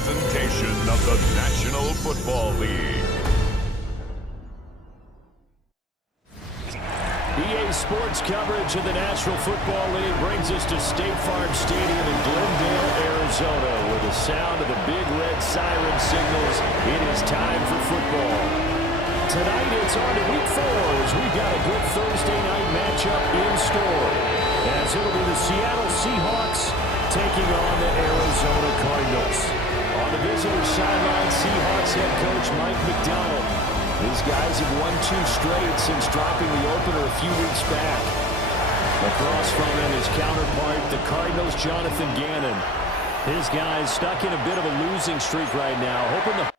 presentation of the National Football League. EA Sports coverage of the National Football League brings us to State Farm Stadium in Glendale, Arizona, where the sound of the big red siren signals it is time for football. Tonight it's on to Week 4 as we've got a good Thursday night matchup in store, as it'll be the Seattle Seahawks taking on the Arizona Cardinals. On the visitor sideline, Seahawks head coach Mike McDonald. These guys have won 2 straight since dropping the opener a few weeks back. Across from him, his counterpart, the Cardinals' Jonathan Gannon. His guys stuck in a bit of a losing streak right now, hoping to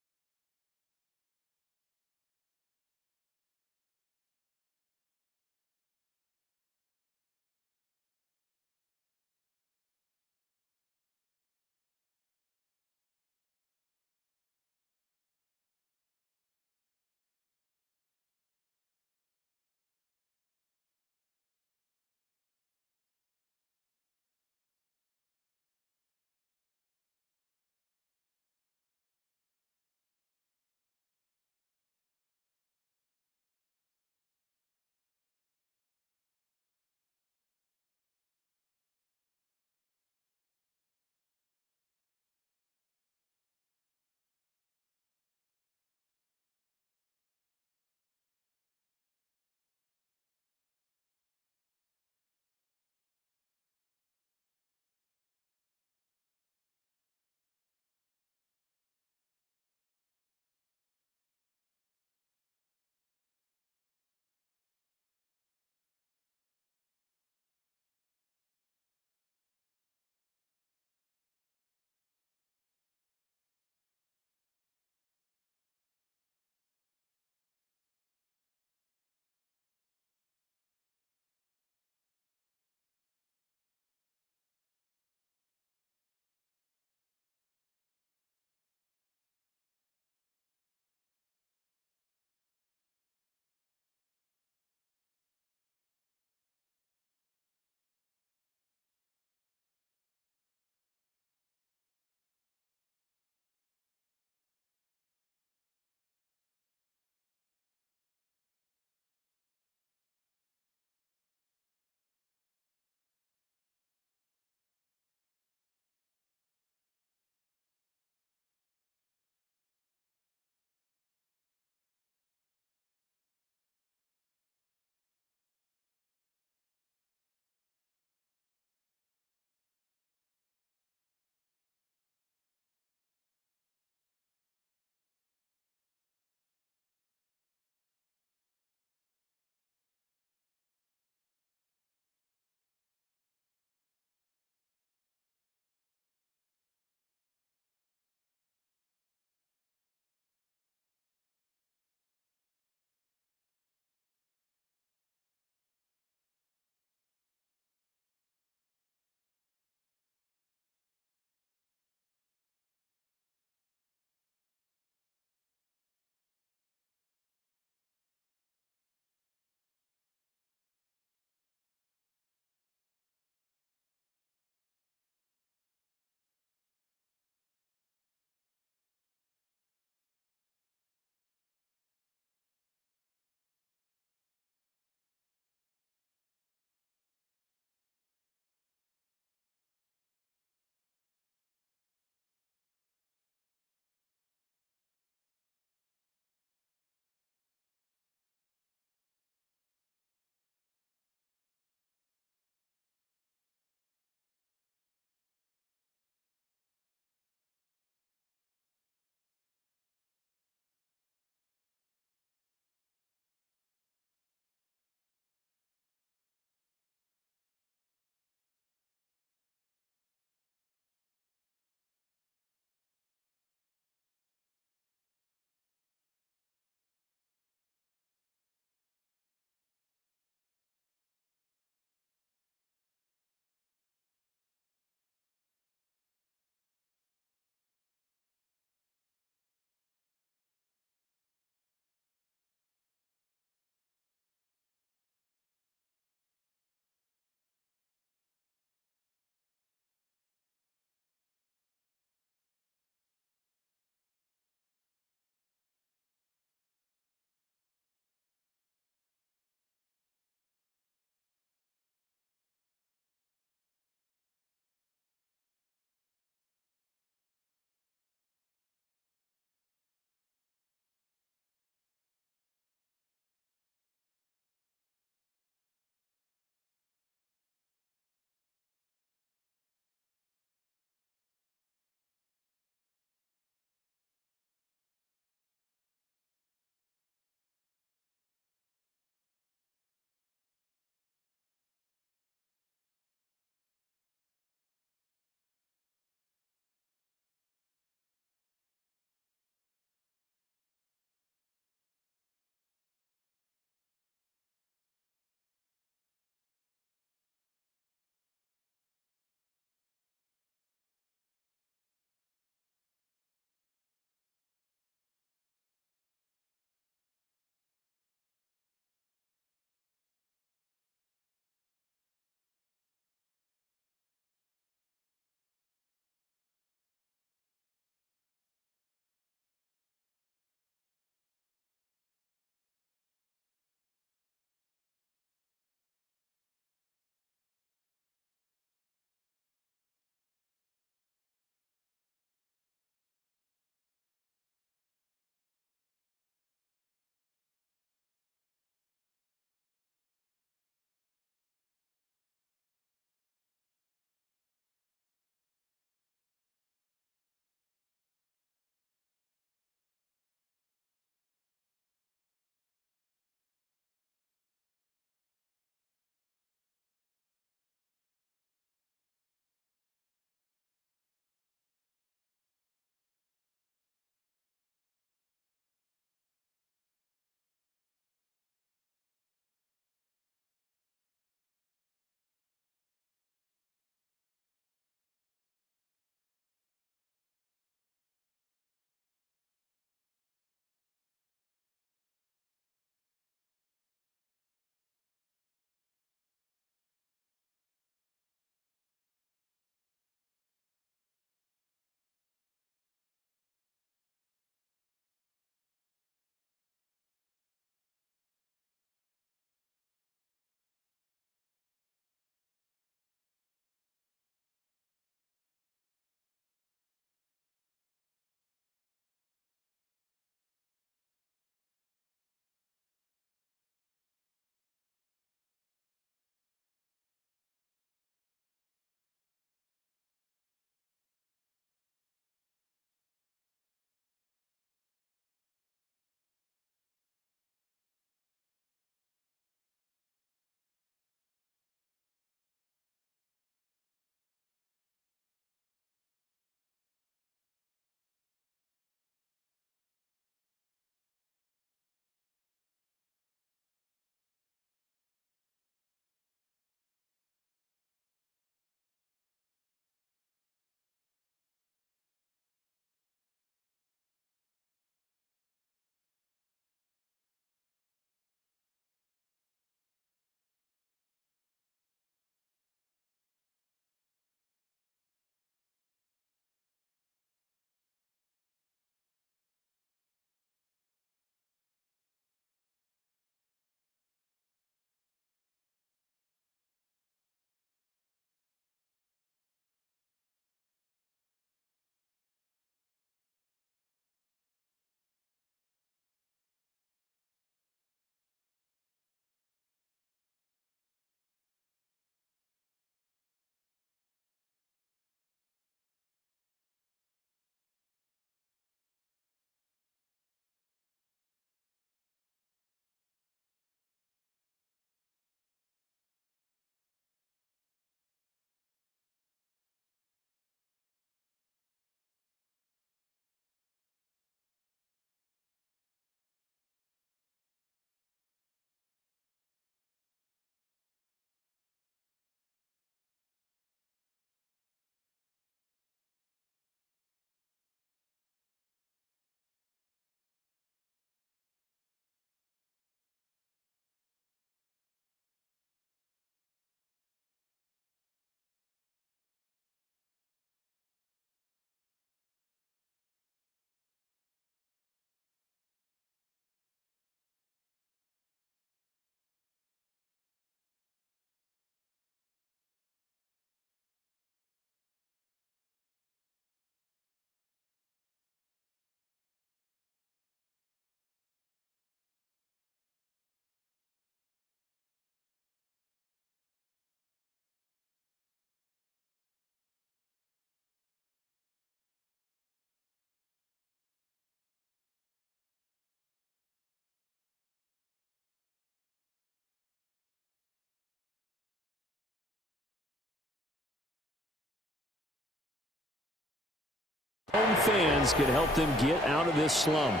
Home fans can help them get out of this slump.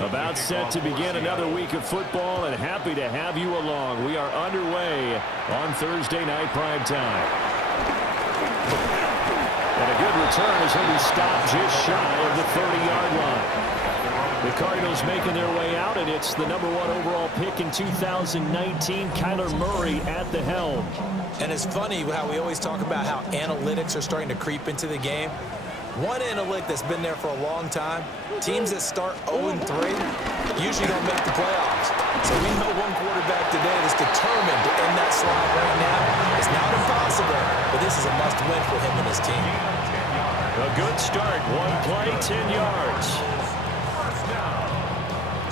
About set to begin another week of football, and happy to have you along. We are underway on Thursday night prime time. And a good return as he'll be stopped just shy of the 30-yard line. The Cardinals making their way out, and it's the #1 overall pick in 2019, Kyler Murray at the helm. And it's funny how we always talk about how analytics are starting to creep into the game. One analytic that's been there for a long time, teams that start 0-3 usually don't make the playoffs. So we know one quarterback today that's determined to end that slide right now. It's not impossible, but this is a must-win for him and his team. A good start. One play, 10 yards.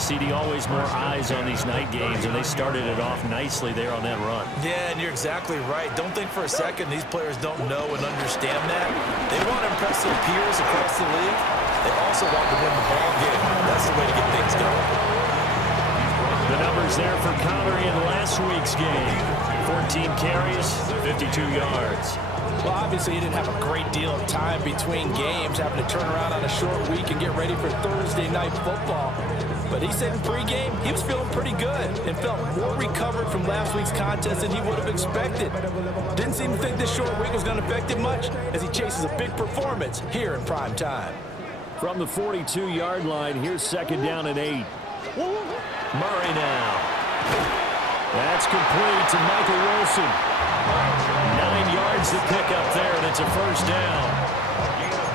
CD, always more eyes on these night games, and they started it off nicely there on that run. Yeah, and you're exactly right. Don't think for a second these players don't know and understand that. They want to impress their peers across the league. They also want to win the ball game. That's the way to get things going. The numbers there for Conner in last week's game. 14 carries, 52 yards. Well, obviously, he didn't have a great deal of time between games, having to turn around on a short week and get ready for Thursday night football. But he said in pregame he was feeling pretty good and felt more recovered from last week's contest than he would have expected. Didn't seem to think this short week was going to affect him much as he chases a big performance here in prime time. From the 42-yard line, here's 2nd down and 8. Murray now. That's complete to Michael Wilson. 9 yards to pick up there, and it's a 1st down.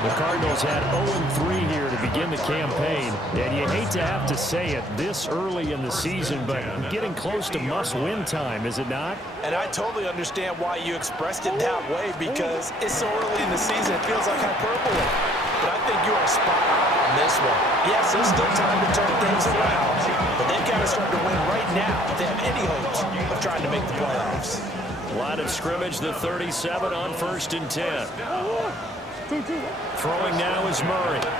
The Cardinals had 0-3 here to begin the campaign, and you hate to have to say it this early in the season, but getting close to must-win time, is it not? And I totally understand why you expressed it that way, because it's so early in the season, it feels like hyperbole. But I think you are spot on this one. Yes, there's still time to turn things around, but they've got to start to win right now if they have any hopes of trying to make the playoffs. Line of scrimmage, the 37 on 1st and 10. Throwing now is Murray. That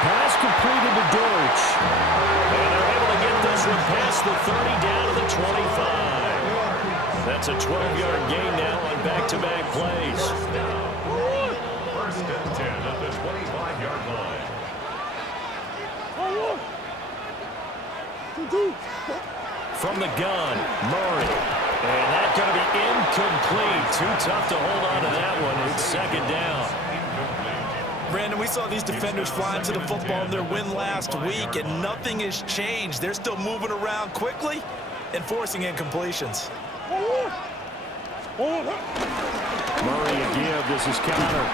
pass completed to Dortch. And they're able to get this one past the 30 down to the 25. That's a 12-yard gain now on back-to-back plays. 1st and 10 at the 25-yard line. From the gun, Murray. And that's going to be incomplete. Too tough to hold on to that one. It's 2nd down. Brandon, we saw these defenders flying to the football in their win last week, and nothing has changed. They're still moving around quickly and forcing incompletions. Murray a give. This is Conner.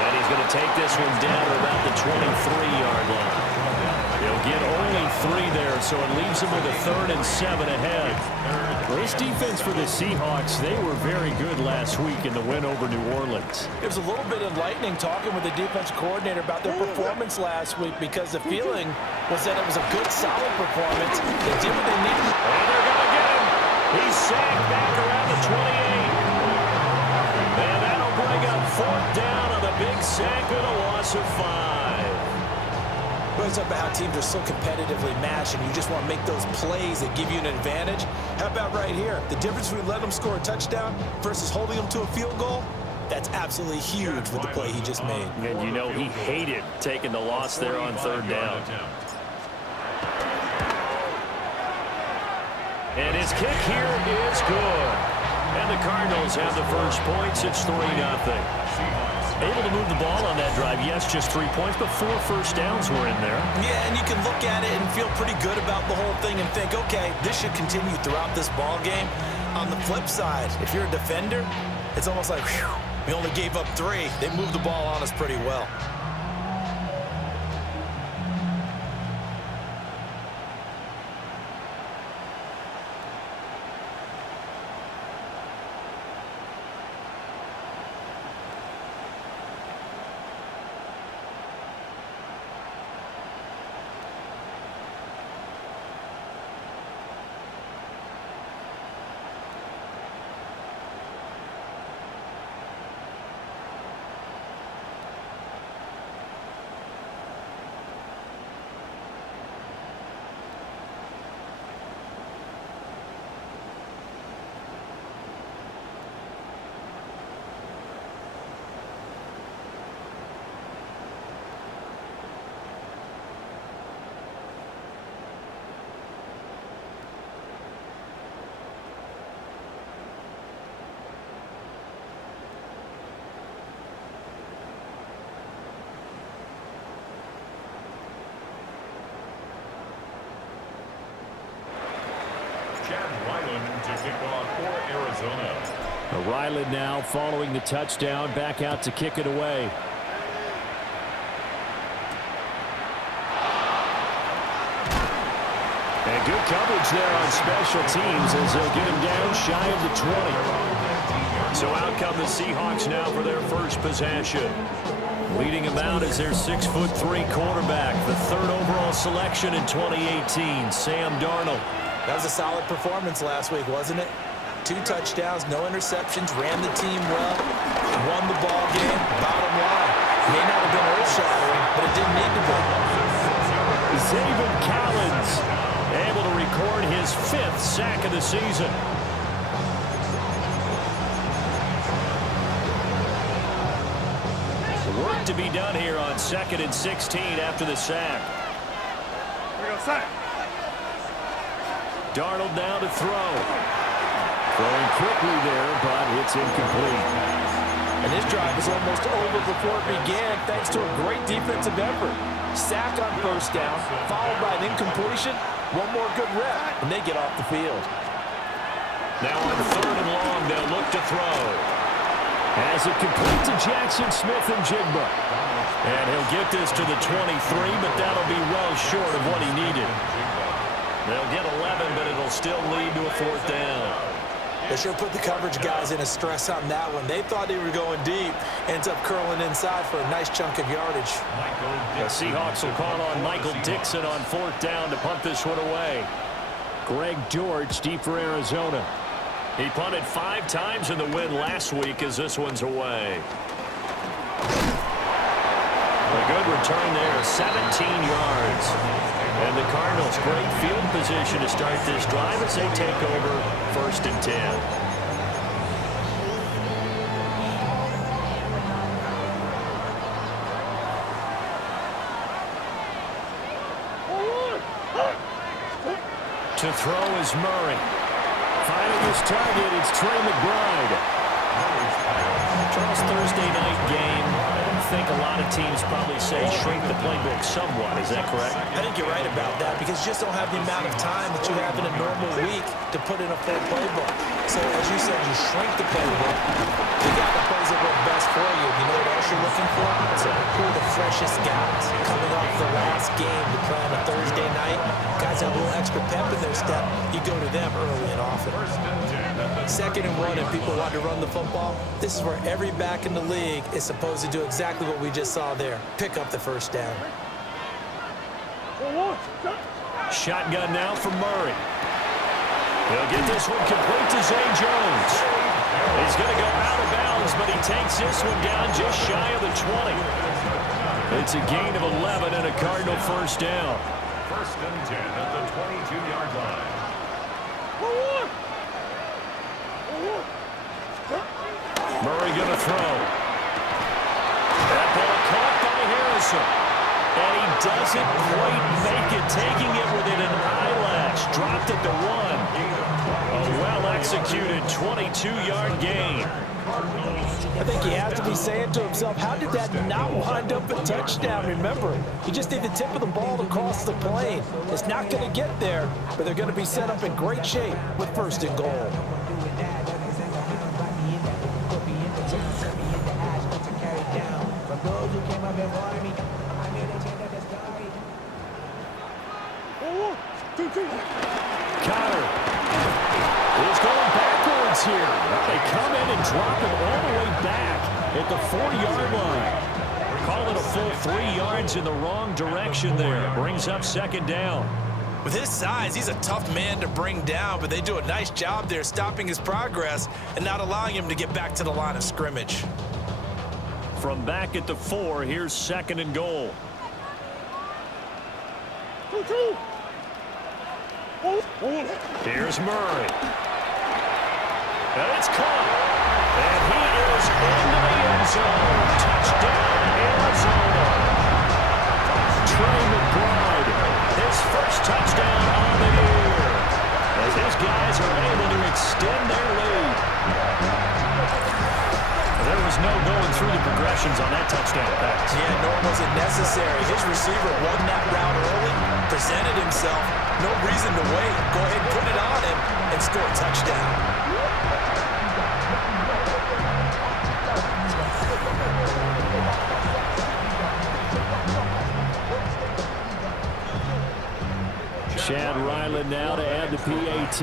And he's going to take this one down to about the 23-yard line. He'll get only 3 there, so it leaves him with a 3rd and 7 ahead. This defense for the Seahawks, they were very good last week in the win over New Orleans. It was a little bit enlightening talking with the defense coordinator about their performance last week, because the feeling was that it was a good, solid performance. They did what they needed. And they're going to get him. He's sacked back around the 28. And that'll bring up 4th down on a big sack with a loss of 5. It's about how teams are so competitively matched, and you just want to make those plays that give you an advantage. How about right here? The difference between letting them score a touchdown versus holding them to a field goal, that's absolutely huge with the play he just made. And you know he hated taking the loss there on 3rd down. And his kick here is good. And the Cardinals have the first points. It's 3-0. Able to move the ball on that drive. Yes, just 3 points, but 4 first downs were in there. Yeah, and you can look at it and feel pretty good about the whole thing and think, okay, this should continue throughout this ball game. On the flip side, if you're a defender, it's almost like, whew, we only gave up 3. They moved the ball on us pretty well. kickoff for Arizona. Ryland now following the touchdown, back out to kick it away. And good coverage there on special teams as they'll get him down shy of the 20. So out come the Seahawks now for their first possession. Leading him out is their 6'3" quarterback, the third overall selection in 2018, Sam Darnold. That was a solid performance last week, wasn't it? 2 touchdowns, no interceptions, ran the team well, won the ball game. Bottom line, may not have been earth-shattering, but it didn't need to be. Zaven Collins able to record his 5th sack of the season. Work to be done here on 2nd and 16 after the sack. Darnold now to throw. Throwing quickly there, but it's incomplete. And this drive is almost over before it began thanks to a great defensive effort. Sack on first down, followed by an incompletion. One more good rep, and they get off the field. Now on 3rd and long, they'll look to throw. As it complete to Jackson Smith-Njigba. And he'll get this to the 23, but that'll be well short of what he needed. They'll get 11, but it'll still lead to a 4th down. They sure put the coverage guys in a stress on that one. They thought they were going deep. Ends up curling inside for a nice chunk of yardage. The Seahawks will call on Michael Dixon on 4th down to punt this one away. Greg George deep for Arizona. He punted 5 times in the win last week as this one's away. A good return there, 17 yards. And the Cardinals, great field position to start this drive as they take over 1st and 10. To throw is Murray. Finding his target, it's Trey McBride. Charles, Thursday night game. I think a lot of teams probably say shrink the playbook somewhat. Is that correct? I think you're right about that because you just don't have the amount of time that you have in a normal week to put in a full playbook. So as you said, you shrink the playbook. You got the plays that work best for you. You know what else you're looking for? Who are the freshest guys coming off the last game to play on a Thursday night? Guys have a little extra pep in their step. You go to them early and often. 2nd and 1 and people want to run the football. This is where every back in the league is supposed to do exactly what we just saw there. Pick up the 1st down. Shotgun now for Murray. He'll get this one complete to Zay Jones. He's going to go out of bounds, but he takes this one down just shy of the 20. It's a gain of 11 and a Cardinal 1st down. 1st and 10 at the 22-yard line. Murray going to throw. That ball caught by Harrison. And he doesn't quite make it, taking it within an eyelash. Dropped at the 1. A well-executed 22-yard gain. I think he has to be saying to himself, how did that not wind up a touchdown? Remember, you just need the tip of the ball to cross the plane. It's not going to get there, but they're going to be set up in great shape with 1st and goal. Connor is going backwards here. They come in and drop it all the way back at the 4-yard line. Call it a full 3 yards in the wrong direction there. Brings up 2nd down. With his size, he's a tough man to bring down, but they do a nice job there stopping his progress and not allowing him to get back to the line of scrimmage. From back at the 4, here's 2nd and goal. Here's Murray. And it's caught. And he is into the end zone. Touchdown, Arizona. Trey McBride, his 1st touchdown on the year. As his guys are able to extend their lead. There was no going through the progressions on that touchdown pass. Yeah, nor was it necessary. His receiver won that route early. presented himself. No reason to wait. Go ahead and put it on him and score a touchdown. Chad Ryland now to add the PAT.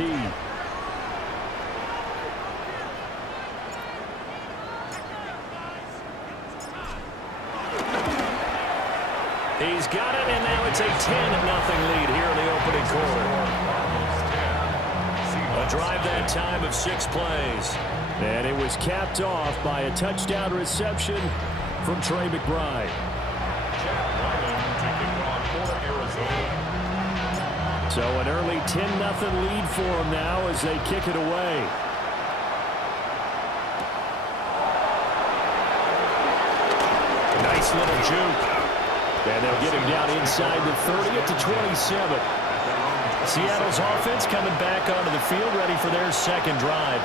He's got it, and now it's a 10-0 lead here in the opening quarter. A drive that time of 6 plays. And it was capped off by a touchdown reception from Trey McBride. So an early 10-0 lead for them now as they kick it away. Nice little juke. And they'll get him down inside the 30 at the 27. Seattle's offense coming back onto the field, ready for their second drive.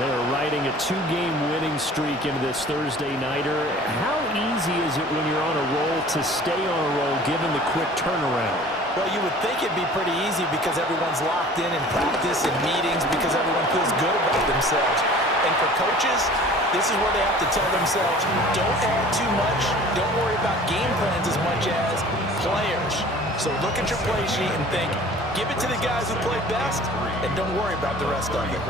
They're riding a 2-game winning streak into this Thursday nighter. How easy is it when you're on a roll to stay on a roll given the quick turnaround? Well, you would think it'd be pretty easy because everyone's locked in practice and meetings because everyone feels good about themselves. And for coaches, this is where they have to tell themselves, don't add too much, don't worry about game plans as much as players. So look at your play sheet and think, give it to the guys who play best, and don't worry about the rest of it.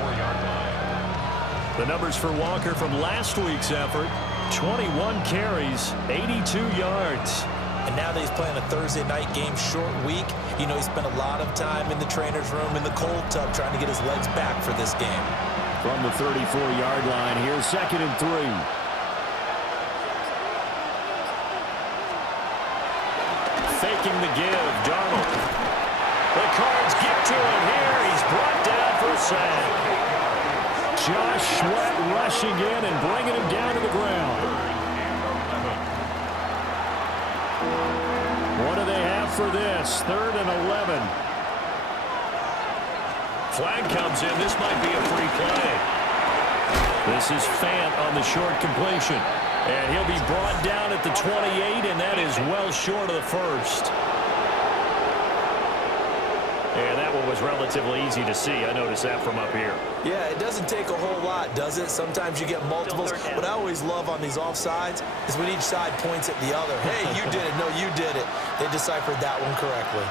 The numbers for Walker from last week's effort, 21 carries, 82 yards. And now that he's playing a Thursday night game, short week, you know he spent a lot of time in the trainer's room in the cold tub trying to get his legs back for this game. From the 34-yard line, here's 2nd and 3. Faking the give, Darnold. The Cards get to him here. He's brought down for a sack. Josh Sweat rushing in and bringing him down to the ground. What do they have for this? 3rd and 11. Flag comes in. This might be a free play. This is Fant on the short completion. And he'll be brought down at the 28, and that is well short of the first. And that one was relatively easy to see. I noticed that from up here. Yeah, it doesn't take a whole lot, does it? Sometimes you get multiples. What I always love on these offsides is when each side points at the other. Hey, you did it. No, you did it. They deciphered that one correctly.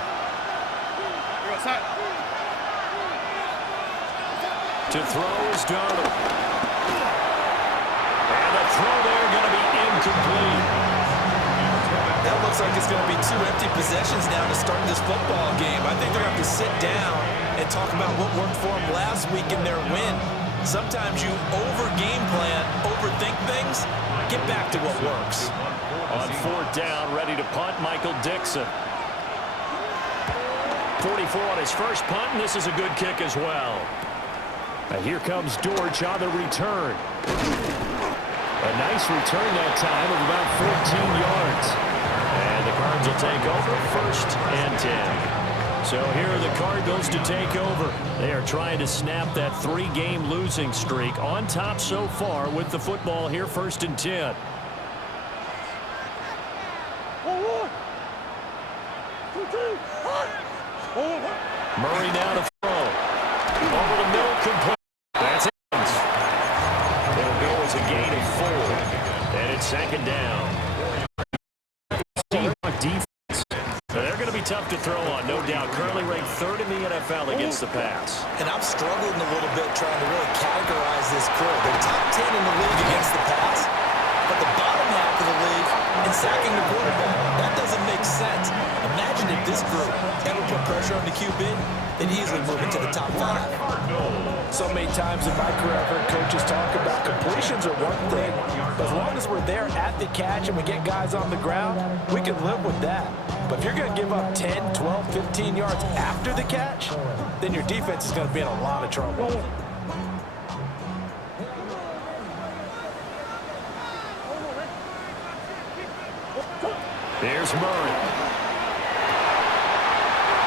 To throw is Darnold. And the throw there going to be incomplete. That looks like it's going to be 2 empty possessions now to start this football game. I think they're going to have to sit down and talk about what worked for them last week in their win. Sometimes you over-game plan, overthink things. Get back to what works. On 4th down, ready to punt, Michael Dixon. 44 on his first punt, and this is a good kick as well. Here comes Dortch on the return. A nice return that time of about 14 yards. And the Cards will take over 1st and 10. So here are the Cardinals to take over. They are trying to snap that 3-game losing streak on top so far with the football here 1st and 10. Murray now to throw. Over the middle, complete. That's it. It'll go as a gain of 4. And it's 2nd down. Seahawks defense. They're going to be tough to throw on, no doubt. Currently ranked 3rd in the NFL against the pass. And I'm struggling a little bit trying to really categorize this crew. They're top 10 in the league against the pass, but the bottom half of the league in sacking the quarterback. That doesn't make sense. Imagine if this group ever put pressure on the QB, they'd easily move into the top 5. So many times in my career, I've heard coaches talk about completions are one thing, but as long as we're there at the catch and we get guys on the ground, we can live with that. But if you're going to give up 10, 12, 15 yards after the catch, then your defense is going to be in a lot of trouble. There's Murray.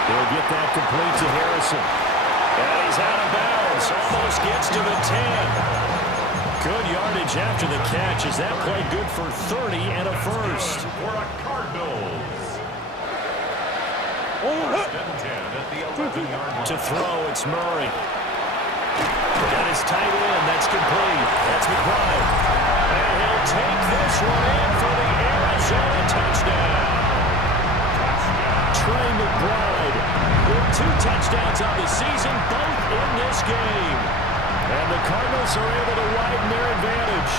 He'll get that complete to Harrison. And he's out of bounds. Almost gets to the 10. Good yardage after the catch. Is that play good for 30 and a first? For a Cardinals. First and 10 at the 11-yard line. To throw, it's Murray. Got his tight end. That's complete. That's McBride. And he'll take this one in for the Arizona touchdown. Trey McBride with 2 touchdowns on the season, both in this game. And the Cardinals are able to widen their advantage.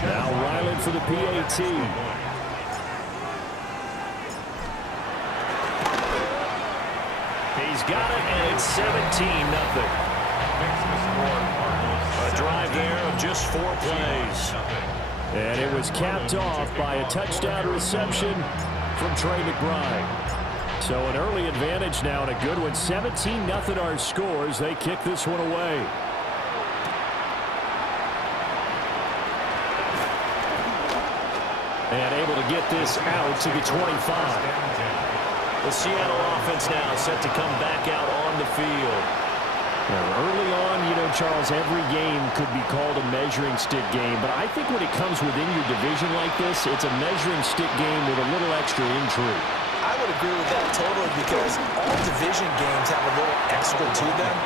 Now Ryland for the PAT. He's got it, and it's 17-0. A drive there of just 4 plays. And it was capped off by a touchdown reception from Trey McBride. So an early advantage now and a good one. 17-0 our scores. They kick this one away. And able to get this out to the 25. The Seattle offense now set to come back out on the field. Now, early on, you know, Charles, every game could be called a measuring stick game. But I think when it comes within your division like this, it's a measuring stick game with a little extra intrigue. I would agree with that totally because all division games have a little extra to them.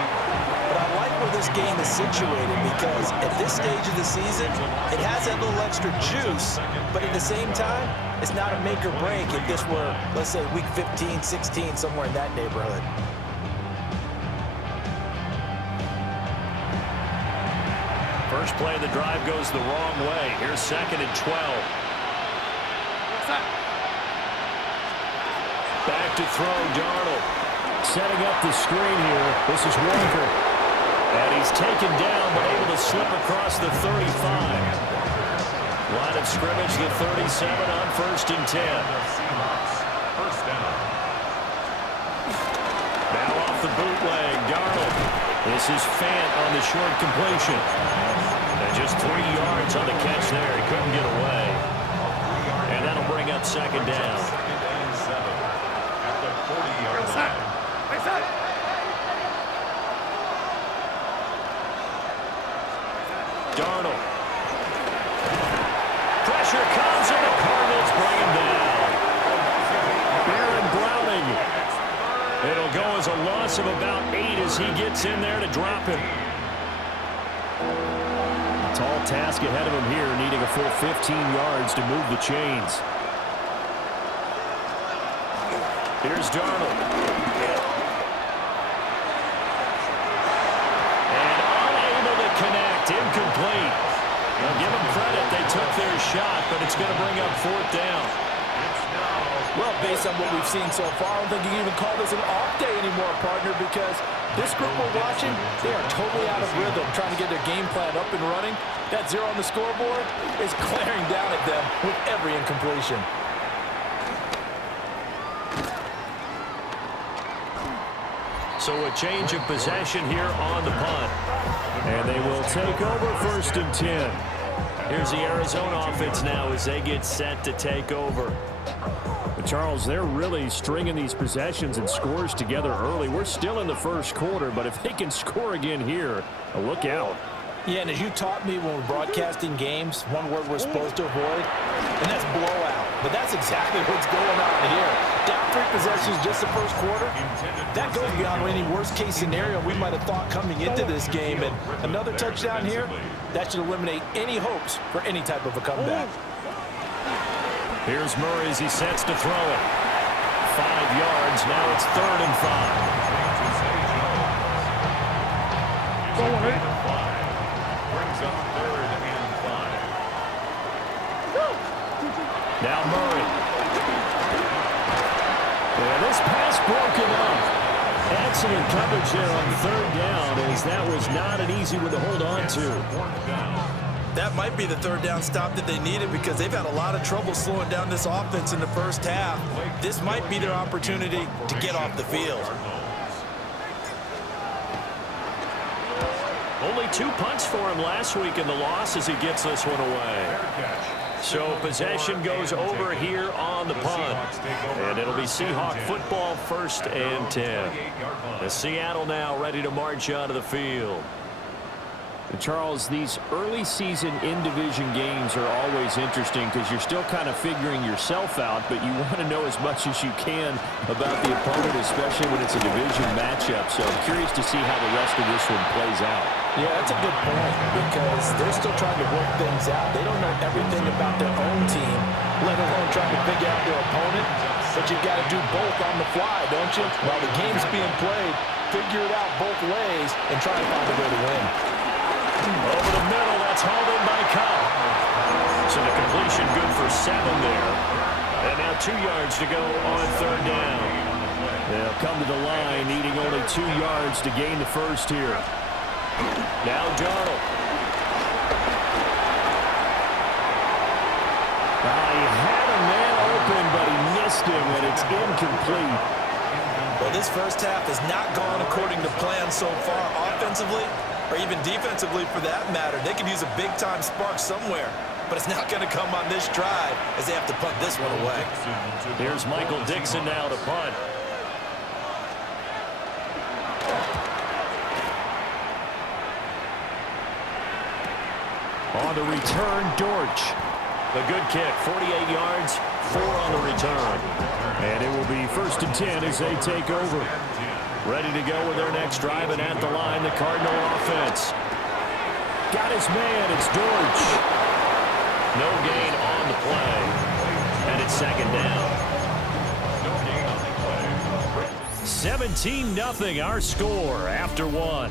But I like where this game is situated because at this stage of the season, it has that little extra juice. But at the same time, it's not a make or break if this were, let's say, week 15, 16, somewhere in that neighborhood. First play of the drive goes the wrong way. Here's 2nd and 12. Back to throw, Darnold. Setting up the screen here. This is Walker. And he's taken down, but able to slip across the 35. Line of scrimmage, the 37 on 1st and 10. First down. Now off the bootleg, Darnold. This is Fant on the short completion. And Just 3 yards on the catch there. He couldn't get away. And that'll bring up second down. Second and 7 at the 40-yard line. Darnold. Pressure comes, and the Cardinals bring him down. Baron Browning. It'll go as a loss of about 8 as he gets in there to drop him. A tall task ahead of him here, needing a full 15 yards to move the chains. Here's Darnold. And unable to connect. Incomplete. Now give them credit. They took their shot, but it's going to bring up fourth down. Well, based on what we've seen so far, I don't think you can even call this an off day anymore, partner, because this group we're watching, they are totally out of rhythm, trying to get their game plan up and running. That 0 on the scoreboard is glaring down at them with every incompletion. So a change of possession here on the punt. And they will take over 1st and 10. Here's the Arizona offense now as they get set to take over. But Charles, they're really stringing these possessions and scores together early. We're still in the first quarter, but if they can score again here, look out. Yeah, and as you taught me when we're broadcasting games, one word we're supposed to avoid, and that's blowout. But that's exactly what's going on here. Down 3 possessions just the first quarter. That goes beyond any worst-case scenario we might have thought coming into this game. And another touchdown here, that should eliminate any hopes for any type of a comeback. Here's Murray as he sets to throw it. 5 yards. Now it's 3rd and 5. Brings up 3rd and 5. Now Murray. And this pass broken up. Excellent coverage there on 3rd down, as that was not an easy one to hold on to. That might be the 3rd down stop that they needed, because they've had a lot of trouble slowing down this offense in the first half. This might be their opportunity to get off the field. Only 2 punts for him last week in the loss as he gets this one away. So possession goes over here on the punt. And it'll be Seahawk football 1st and 10. The Seattle now ready to march onto the field. And Charles, these early season in-division games are always interesting because you're still kind of figuring yourself out, but you want to know as much as you can about the opponent, especially when it's a division matchup. So I'm curious to see how the rest of this one plays out. Yeah, that's a good point, because they're still trying to work things out. They don't know everything about their own team, let alone trying to figure out their opponent. But you've got to do both on the fly, don't you? While the game's being played, figure it out both ways and try to find a way to win. Over the middle, that's hauled in by Cobb. So the completion good for 7 there. And now 2 yards to go on 3rd down. They'll come to the line, needing only 2 yards to gain the first here. Now Darnold. He had a man open, but he missed him, and it's incomplete. Well, this first half has not gone according to plan so far offensively, or even defensively for that matter. They could use a big-time spark somewhere, but it's not going to come on this drive as they have to punt this one away. Here's Michael Dixon now to punt. On the return, Dortch. The good kick, 48 yards, 4 on the return. And it will be 1st and 10 as they take over. Ready to go with their next drive, and at the line, the Cardinal offense. Got his man, it's Dortch. No gain on the play. And it's 2nd down. 17-0 our score after 1.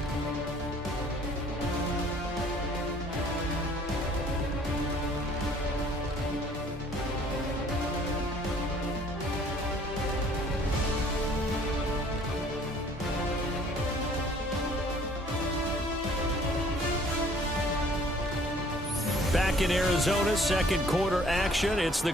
Back in Arizona, 2nd quarter action. It's the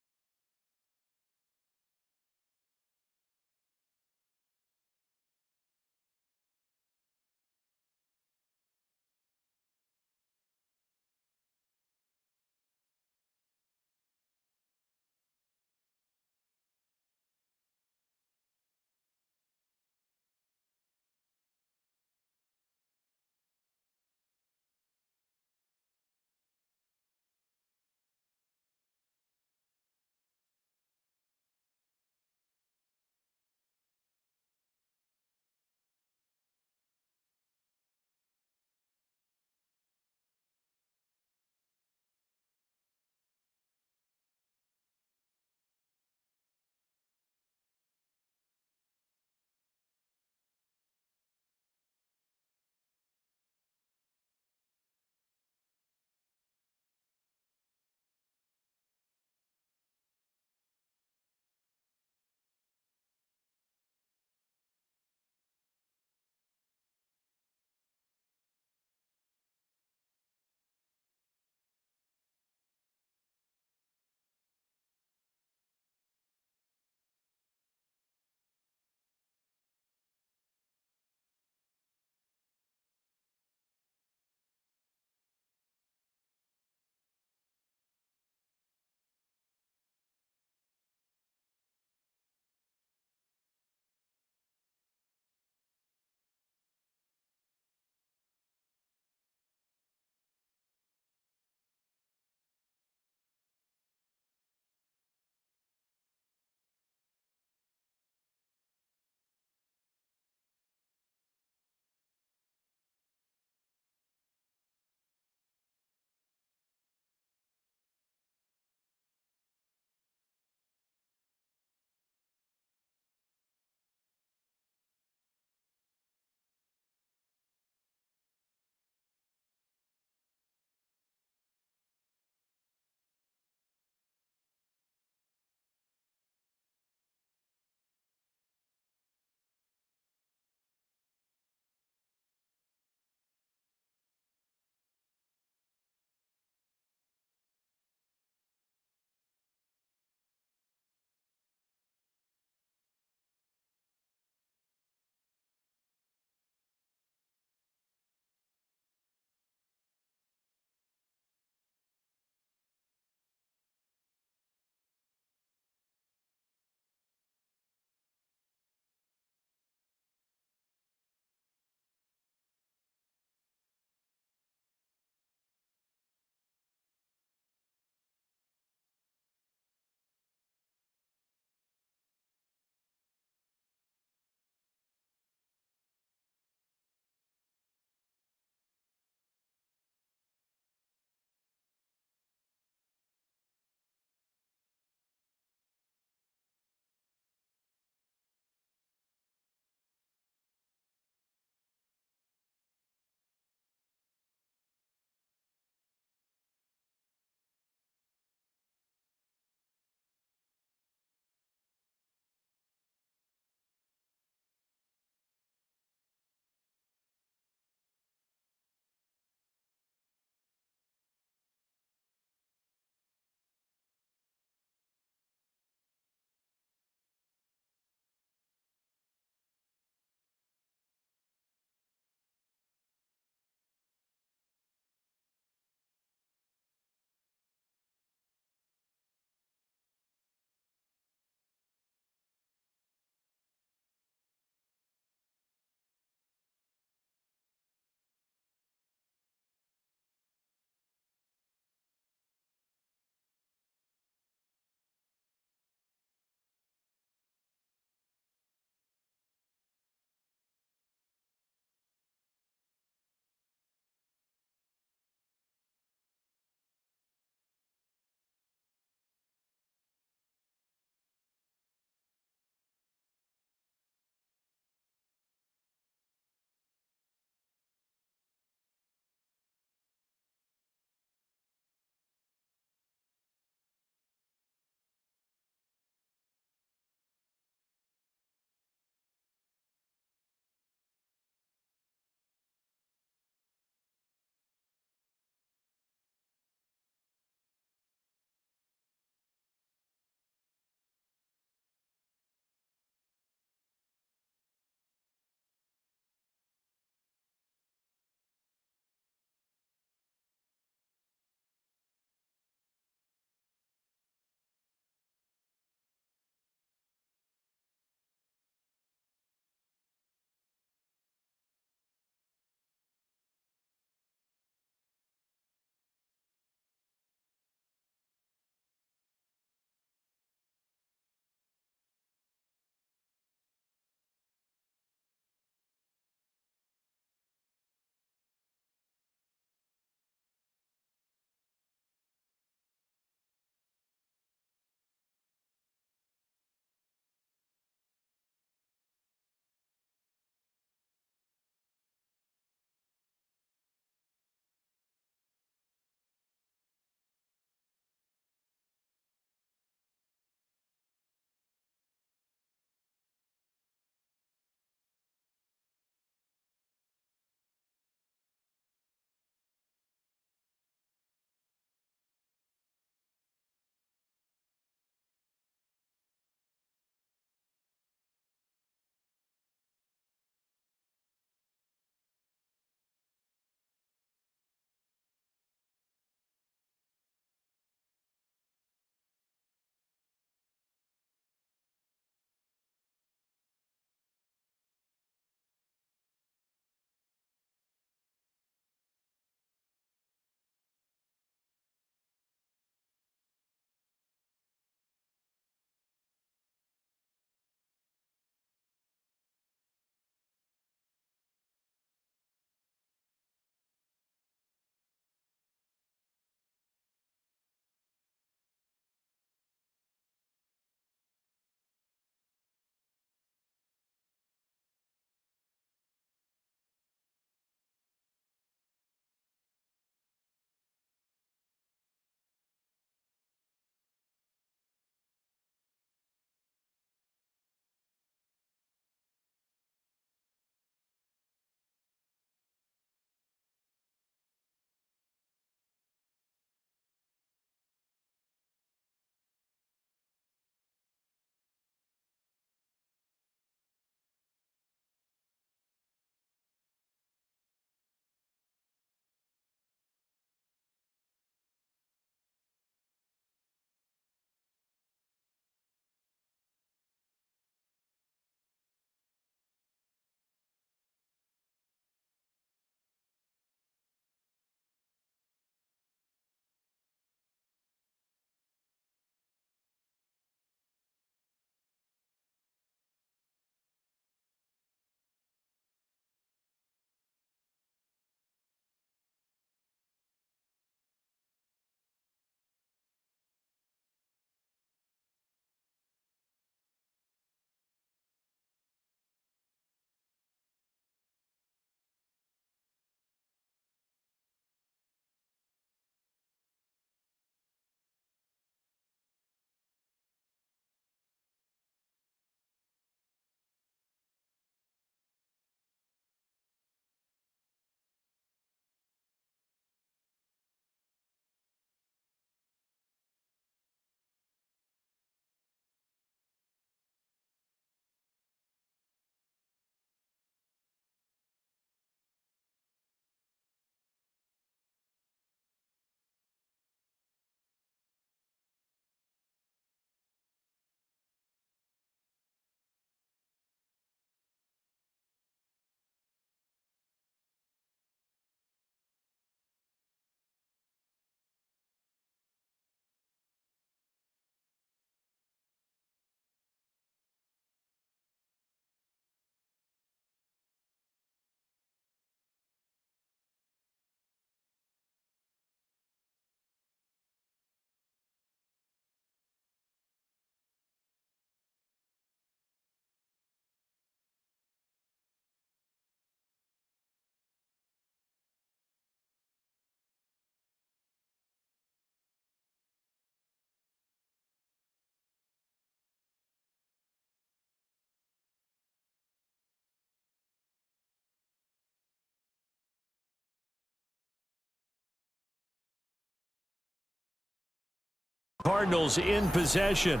Cardinals in possession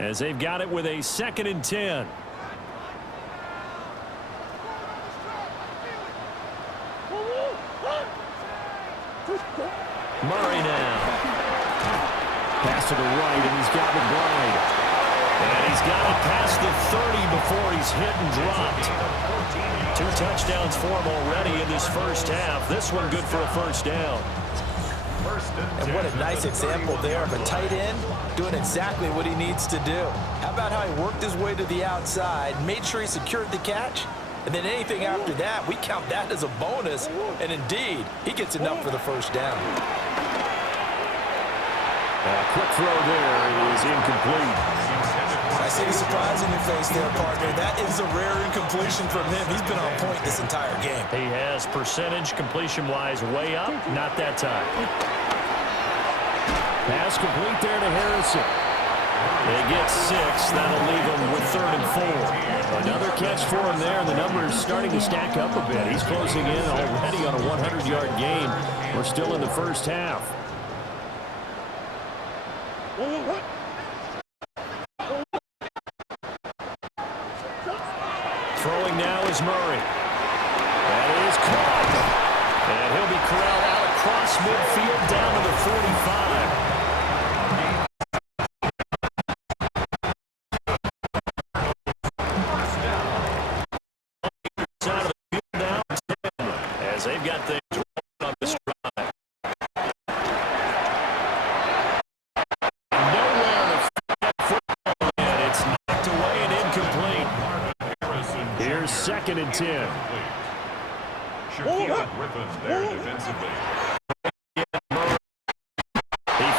as they've got it with a 2nd and 10. Murray now. Pass to the right, and he's got McBride. And he's got it past the 30 before he's hit and dropped. 2 touchdowns for him already in this first half. This one good for a first down. And what a nice example there of a tight end doing exactly what he needs to do. How about how he worked his way to the outside, made sure he secured the catch, and then anything after that, we count that as a bonus. And indeed, he gets enough for the first down. A quick throw there is incomplete. I see the surprise in your face there, partner. That is a rare incompletion from him. He's been on point this entire game. He has percentage completion-wise way up, not that time. Pass complete there to Harrison. They get 6. That'll leave him with 3rd and 4. Another catch for him there, and the numbers starting to stack up a bit. He's closing in already on a 100-yard gain. We're still in the first half. Throwing now is Murray. That is caught. And he'll be corralled out across midfield down to the 45. Side of the field now, 10, as they've got things rolling on this drive. Nowhere to find football, and it's knocked away and incomplete. Here's 2nd and 10. Shaquille Griffin there defensively. He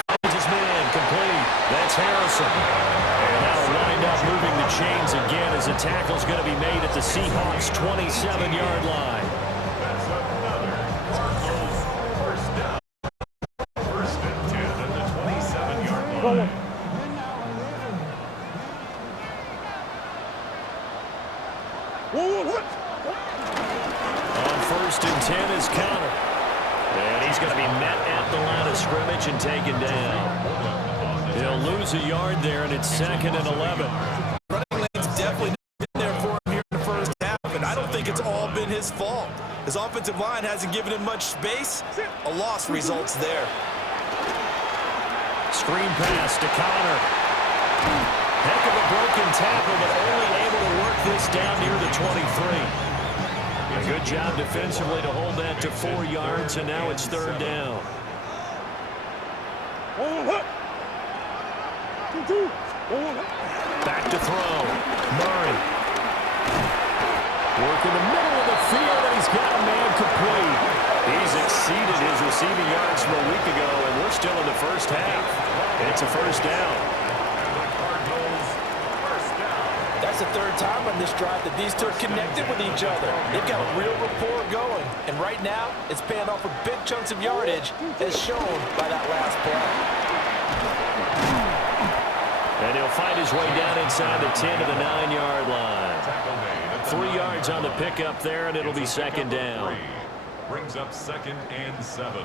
finds his man complete. That's Harrison. And that'll wind up moving the chains again as the tackle's going to be made at the Seahawks' 27-yard line. That's another Cardinals first down. 1st and 10 at the 27-yard line. On 1st and 10 is Connor. And he's going to be met at the line of scrimmage and taken down. He'll lose a yard there, and it's 2nd and 11. Running lane's definitely been there for him here in the first half, and I don't think it's all been his fault. His offensive line hasn't given him much space. A loss results there. Screen pass to Connor. Heck of a broken tackle, but only able to work this down near the 23. A good job defensively to hold that to 4 yards, and now it's 3rd down. Back to throw. Murray. Working the middle of the field, and he's got a man complete. He's exceeded his receiving yards from a week ago, and we're still in the first half. It's a first down. That's the 3rd time on this drive that these two are connected with each other. They've got a real rapport going. And right now, it's paying off with big chunks of yardage, as shown by that last play. And he'll find his way down inside the 10 to the 9-yard line. 3 yards on the pickup there, and it'll be 2nd down. Brings up 2nd and 7.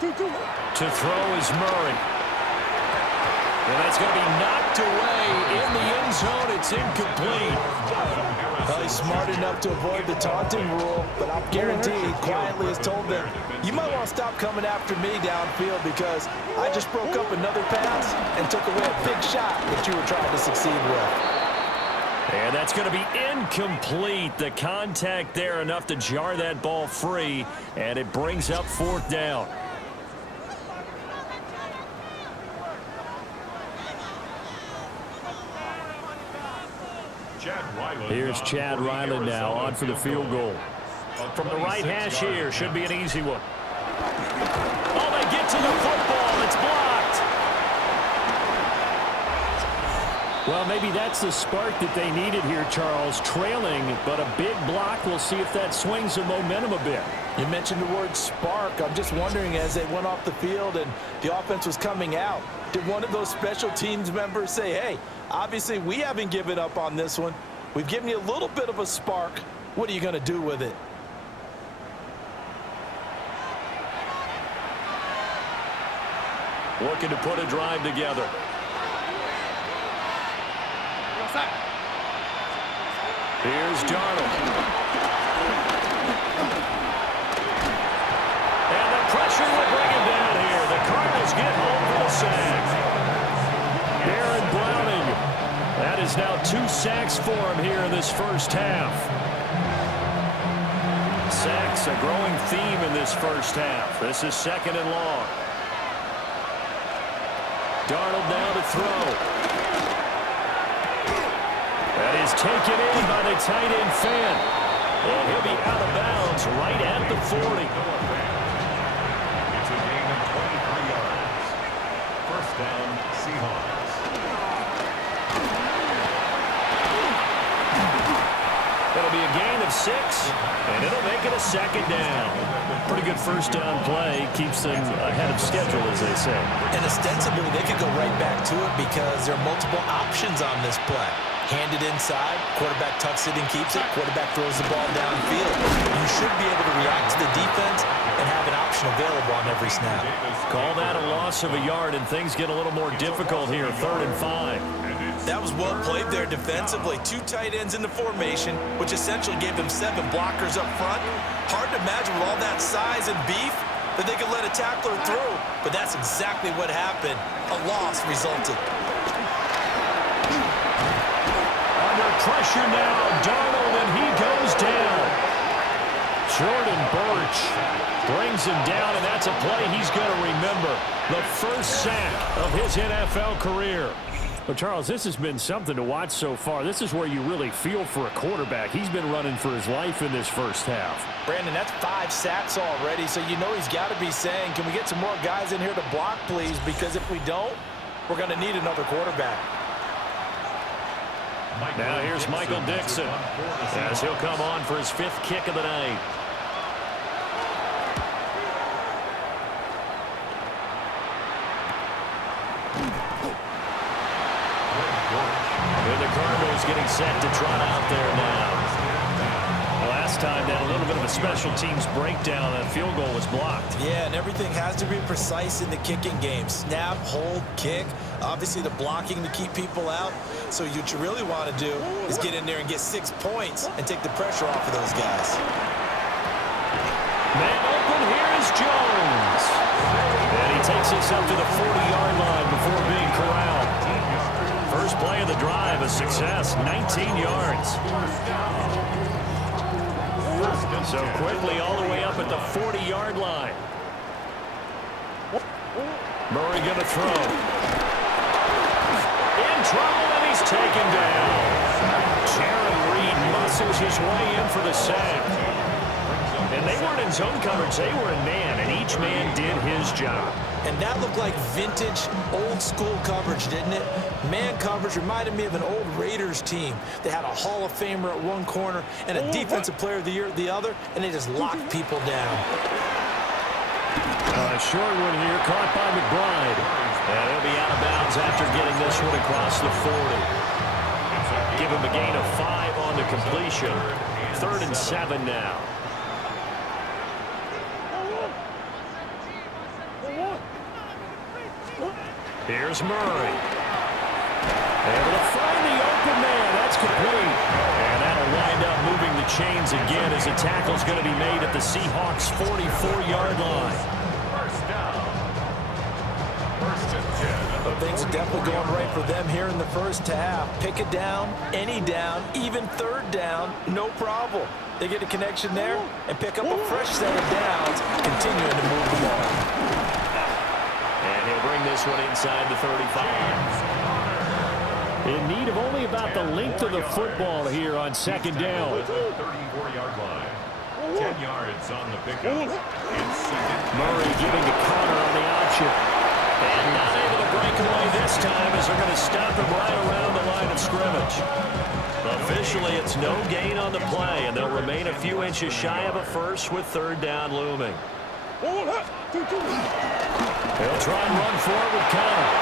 To throw is Murray. And that's going to be knocked away in the end zone. It's incomplete. Well, he's smart enough to avoid the taunting rule, but I'm guaranteed quietly has told them, you might want to stop coming after me downfield because I just broke up another pass and took away a big shot that you were trying to succeed with. And that's going to be incomplete. The contact there enough to jar that ball free, and it brings up 4th down. Here's Chad Ryland now on for the field goal. From the right hash here, should be an easy one. Oh, they get to the football. It's blocked. Well, maybe that's the spark that they needed here, Charles. Trailing, but a big block. We'll see if that swings the momentum a bit. You mentioned the word spark. I'm just wondering, as they went off the field and the offense was coming out, did one of those special teams members say, hey, obviously we haven't given up on this one. We've given you a little bit of a spark. What are you going to do with it? looking to put a drive together. Here's Darnold. And the pressure will bring him down here. The Cardinals get home for the sack. Aaron Browning. That is now 2 sacks for him here in this first half. Sacks, a growing theme in this first half. This is 2nd and long. Darnold now to throw. That is taken in by the tight end Fan. And he'll be out of bounds right at the 40. It's a gain of 23 yards. First down, Seahawks. It'll be a gain of 6, and it'll make it a 2nd down. Pretty good first down play. Keeps them ahead of schedule, as they say. And ostensibly, they could go right back to it because there are multiple options on this play. Handed inside, quarterback tucks it and keeps it, quarterback throws the ball downfield. You should be able to react to the defense and have an option available on every snap. Call that a loss of a yard, and things get a little more difficult here, 3rd and 5. That was well played there defensively. 2 tight ends in the formation, which essentially gave them 7 blockers up front. Hard to imagine with all that size and beef that they could let a tackler through, but that's exactly what happened. A loss resulted. Pressure now, Darnold, and he goes down. Jordan Burch brings him down, and that's a play he's going to remember. The first sack of his NFL career. Well, Charles, this has been something to watch so far. This is where you really feel for a quarterback. He's been running for his life in this first half. Brandon, that's 5 sacks already, so you know he's got to be saying, can we get some more guys in here to block, please? Because if we don't, we're going to need another quarterback. Now here's Michael Dixon as he'll come on for his 5th kick of the night. And the Cardinals getting set to trot out there now. Last time they had a little bit of a special teams breakdown. That field goal was blocked. Yeah, and everything has to be precise in the kicking game. Snap, hold, kick. Obviously the blocking to keep people out. So what you really want to do is get in there and get 6 points and take the pressure off of those guys. Man open, here is Jones. And he takes us up to the 40-yard line before being corralled. First play of the drive, a success, 19 yards. So quickly all the way up at the 40-yard line. Murray going to throw. In trouble, and he's taken down. Jaron Reed muscles his way in for the sack. And they weren't in zone coverage, they were in man, and each man did his job. And that looked like vintage, old-school coverage, didn't it? Man coverage reminded me of an old Raiders team that had a Hall of Famer at one corner and a Defensive Player of the Year at the other, and they just locked people down. Short one here, caught by McBride. And he'll be out of bounds after getting this one across the 40. Give him a gain of 5 on the completion. 3rd and 7 now. Here's Murray. Able to find the open man. That's complete. And that'll wind up moving the chains again as the tackle's going to be made at the Seahawks' 44-yard line. First down. 1st and 10. But things are definitely going right for them here in the first half. Pick it down, any down, even 3rd down, no problem. They get a connection there and pick up a fresh set of downs, continuing to move the ball. And he'll bring this one inside the 35. In need of only about the length of the football here on 2nd down. 34-yard line. 10 yards on the pickup. It's 2nd. Murray giving to Connor on the option. And not able to break away this time as they're going to stop him right around the line of scrimmage. Officially, it's no gain on the play, and they'll remain a few inches shy of a first with 3rd down looming. He'll try and run forward with Connor.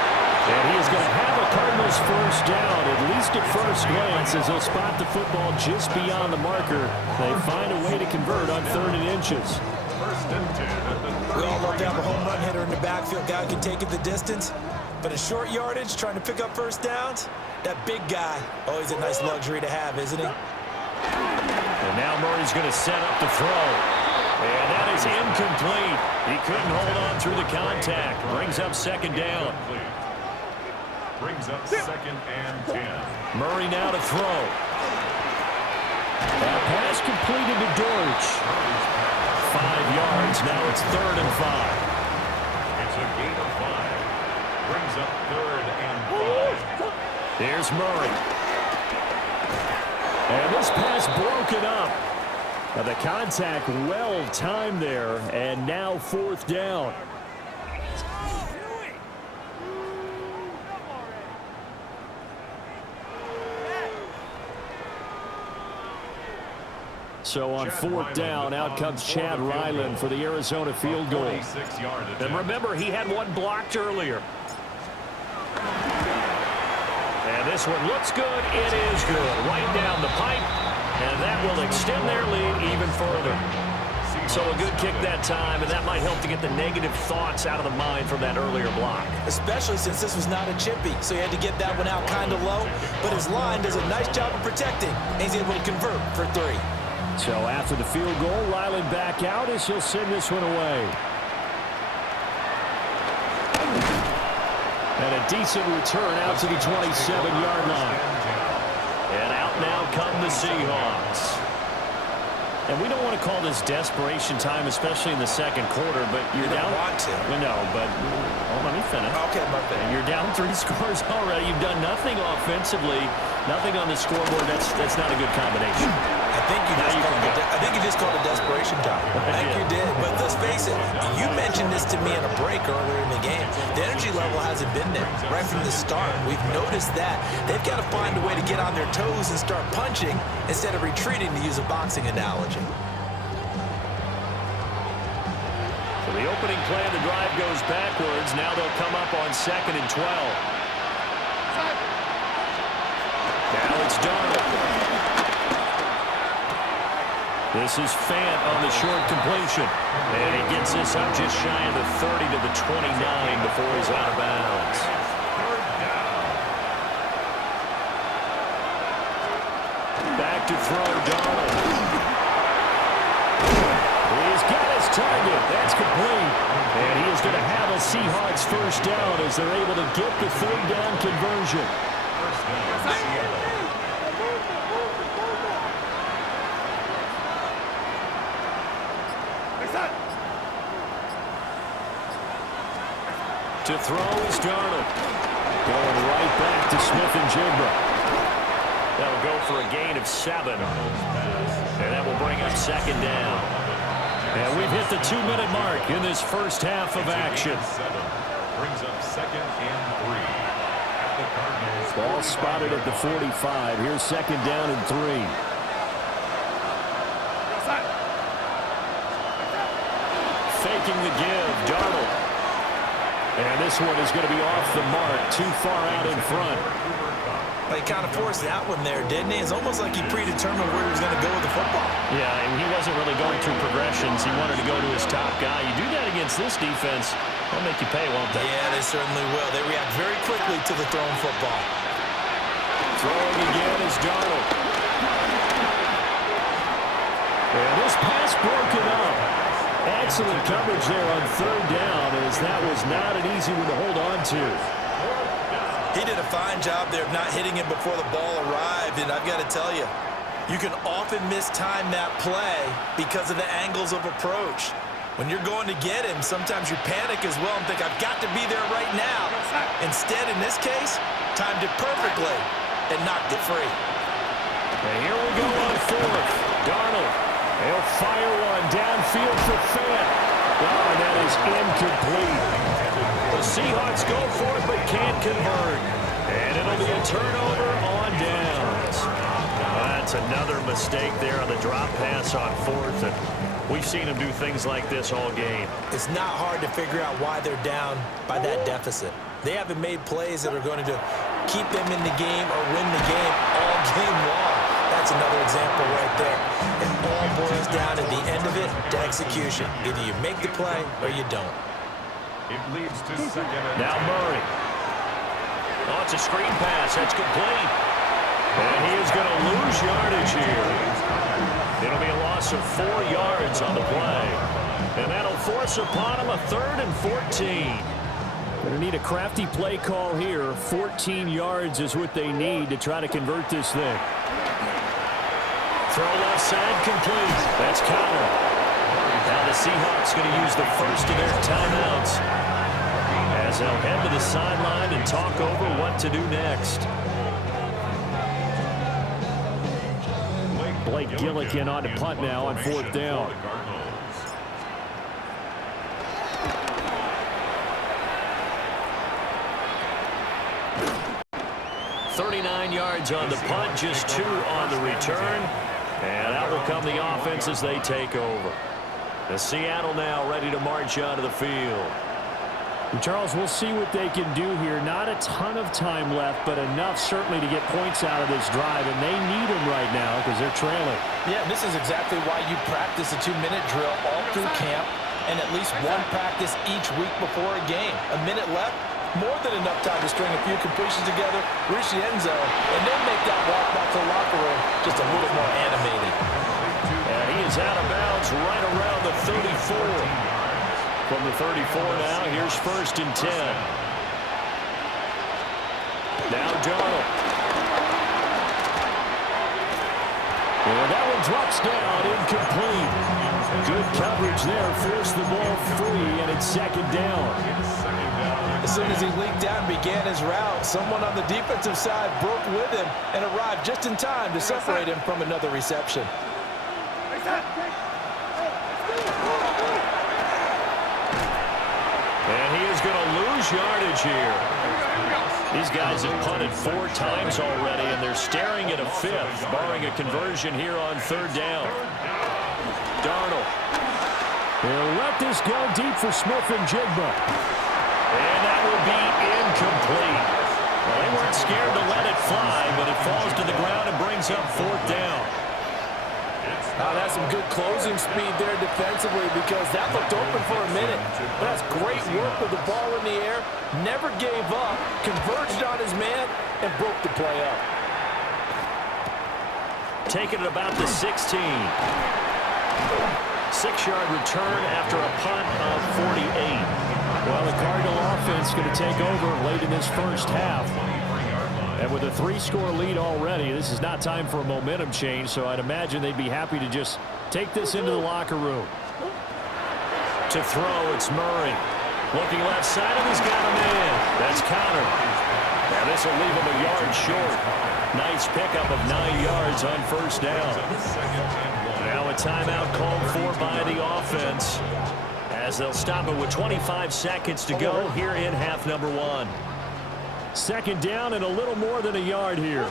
And he is going to have a Cardinals first down, at least at first glance, as he'll spot the football just beyond the marker. They find a way to convert on 3rd and inches. 1st and 10. We all love to have a home run hitter in in the backfield, guy can take it the distance. But in short yardage, trying to pick up first downs, that big guy, always a nice luxury to have, isn't he? And now Murray's going to set up the throw. And that is incomplete. He couldn't hold on through the contact. Brings up second down. Brings up second and 10. Murray now to throw. That pass completed to Dortch. 5 yards. Now it's 3rd and 5. It's a gain of 5. Brings up 3rd and 5. Here's Murray. And this pass broken up. The contact well timed there, and now 4th down. So on 4th down, out comes Chad Ryland for the Arizona field goal. And remember, he had one blocked earlier. And this one looks good. It is good. Right down the pipe. And that will extend their lead even further. So a good kick that time, and that might help to get the negative thoughts out of the mind from that earlier block. Especially since this was not a chippy, so he had to get that one out kind of low. But his line does a nice job of protecting, and he's able to convert for 3. So after the field goal, Ryland back out as he'll send this one away. And a decent return out to the 27-yard line. And out now come the Seahawks. And we don't want to call this desperation time, especially in the second quarter, but you're down. Want to. No, but let me finish. Okay, my bad. You're down 3 scores already. You've done nothing offensively, nothing on the scoreboard. That's not a good combination. I think you just called it desperation time. I think you did. But let's face it, you mentioned this to me in a break earlier in the game. The energy level hasn't been there right from the start. We've noticed that. They've got to find a way to get on their toes and start punching instead of retreating, to use a boxing analogy. So the opening play of the drive goes backwards. Now they'll come up on 2nd and 12. Now it's Darnold. This is Fant on the short completion. And he gets this up just shy of the 30 to the 29 before he's out of bounds. Back to throw, Darnold. He's got his target. That's complete. And he is going to have a Seahawks first down as they're able to get the 3rd down conversion. First down, Seattle. To throw is Darnold. Going right back to Smith and Jigba. That'll go for a gain of 7. And that will bring up 2nd down. And we've hit the 2-minute mark in this first half of action. Brings up 2nd and 3. At the Cardinals. Ball spotted at the 45. Here's 2nd down and 3. Faking the give, Darnold. And this one is going to be off the mark, too far out in front. He kind of forced that one there, didn't he? It's almost like he predetermined where he was going to go with the football. Yeah, and he wasn't really going through progressions. He wanted to go to his top guy. You do that against this defense, they'll make you pay, won't they? Yeah, they certainly will. They react very quickly to the thrown football. Throwing again is Darnold. And this pass broken up. Excellent coverage there on 3rd down, as that was not an easy one to hold on to. He did a fine job there of not hitting him before the ball arrived, and I've got to tell you, you can often mistime that play because of the angles of approach. When you're going to get him, sometimes you panic as well and think, I've got to be there right now. Instead, in this case, timed it perfectly and knocked it free. And here we go on 4th. Darnold. He'll fire one downfield for Fant. Oh, that is incomplete. The Seahawks go for it but can't convert. And it'll be a turnover on downs. That's another mistake there on the drop pass on 4th. And we've seen him do things like this all game. It's not hard to figure out why they're down by that deficit. They haven't made plays that are going to keep them in the game or win the game all game long. That's another example right there. It all boils down at the end of it to execution. Either you make the play or you don't. It leads to second and Now 10. Murray. Oh, it's a screen pass. That's complete. And he is going to lose yardage here. It'll be a loss of 4 yards on the play. And that'll force upon him a 3rd and 14. Going to need a crafty play call here. 14 yards is what they need to try to convert this thing. Throw left side complete. That's counter. Now the Seahawks going to use the first of their timeouts as they'll head to the sideline and talk over what to do next. Blake Gillikin on to punt now on 4th down. 39 yards on the punt, just 2 on the return. And out will come the offense as they take over. The Seattle now ready to march out of the field. And Charles, we'll see what they can do here. Not a ton of time left, but enough certainly to get points out of this drive, and they need them right now because they're trailing. Yeah, this is exactly why you practice a 2-minute drill all through camp and at least one practice each week before a game. A minute left, more than enough time to string a few completions together, reach the end zone, and then make that walk back to the locker room just a little more animated. And he is out of bounds right around the 34. From the 34 now, here's 1st and 10. Now Darnold. And that one drops down, incomplete. Good coverage there, forced the ball free, and it's 2nd down. As soon as he leaked out and began his route, someone on the defensive side broke with him and arrived just in time to separate him from another reception. And he is going to lose yardage here. These guys have punted 4 times already, and they're staring at a 5th, barring a conversion here on 3rd down. Darnold. They'll let this go deep for Smith and Jigba. And that will be incomplete. Well, they weren't scared to let it fly, but it falls to the ground and brings up 4th down. That's some good closing speed there defensively because that looked open for a minute. But that's great work with the ball in the air. Never gave up, converged on his man, and broke the play up. Taking it about the 16. 6-yard return after a punt of 48. Well, the Cardinal offense going to take over late in this first half. And with a 3-score lead already, this is not time for a momentum change, so I'd imagine they'd be happy to just take this into the locker room. To throw, it's Murray. Looking left side, and he's got a man. That's counter. Now this will leave him a yard short. Nice pickup of 9 yards on 1st down. Now a timeout called for by the offense as they'll stop it with 25 seconds to go here in half number 1. 2nd down and a little more than a yard here.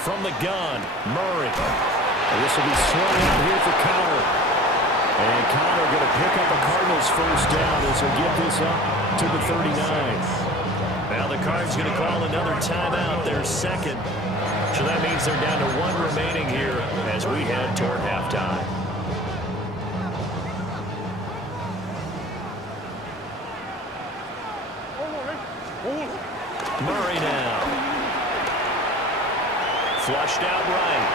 From the gun, Murray. And this will be swung out here for Connor. And Connor going to pick up a Cardinals 1st down as he'll get this up to the 39. Now the Cards going to call another timeout, their 2nd. So that means they're down to 1 remaining here as we head toward halftime. Murray now. Flushed out right.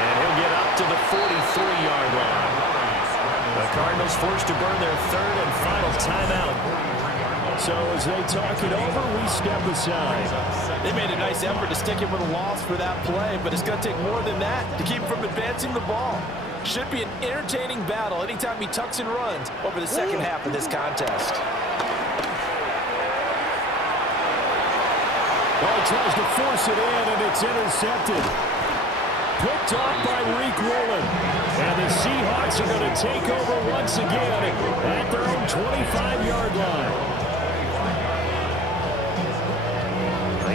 And he'll get up to the 43-yard line. The Cardinals forced to burn their 3rd and final timeout. So as they talk it over, we step aside. They made a nice effort to stick him with a loss for that play, but it's going to take more than that to keep him from advancing the ball. Should be an entertaining battle anytime he tucks and runs over the second half of this contest. Well, he tries to force it in, and it's intercepted. Picked off by Reek Rowland. And the Seahawks are going to take over once again at their own 25-yard line.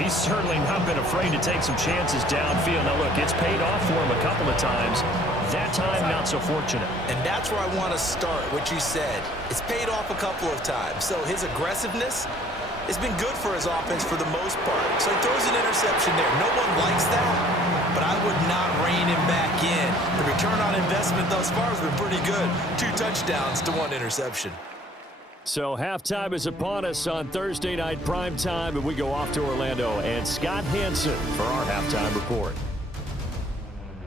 He's certainly not been afraid to take some chances downfield. Now, look, it's paid off for him a couple of times. That time, not so fortunate. And that's where I want to start, what you said. It's paid off a couple of times. So his aggressiveness has been good for his offense for the most part. So he throws an interception there. No one likes that, but I would not rein him back in. The return on investment thus far has been pretty good. 2 touchdowns to 1 interception. So halftime is upon us on Thursday night primetime, and we go off to Orlando. And Scott Hansen for our halftime report.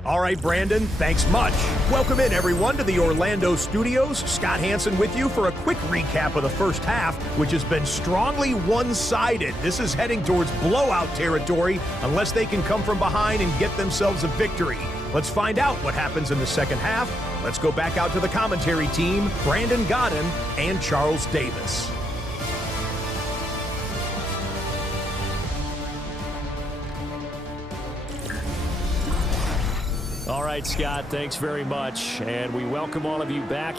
All right, Brandon, thanks much. Welcome in, everyone, to the Orlando studios. Scott Hansen with you for a quick recap of the first half, which has been strongly one-sided. This is heading towards blowout territory unless they can come from behind and get themselves a victory. Let's find out what happens in the second half. Let's go back out to the commentary team, Brandon Godden and Charles Davis. All right, Scott, thanks very much. And we welcome all of you back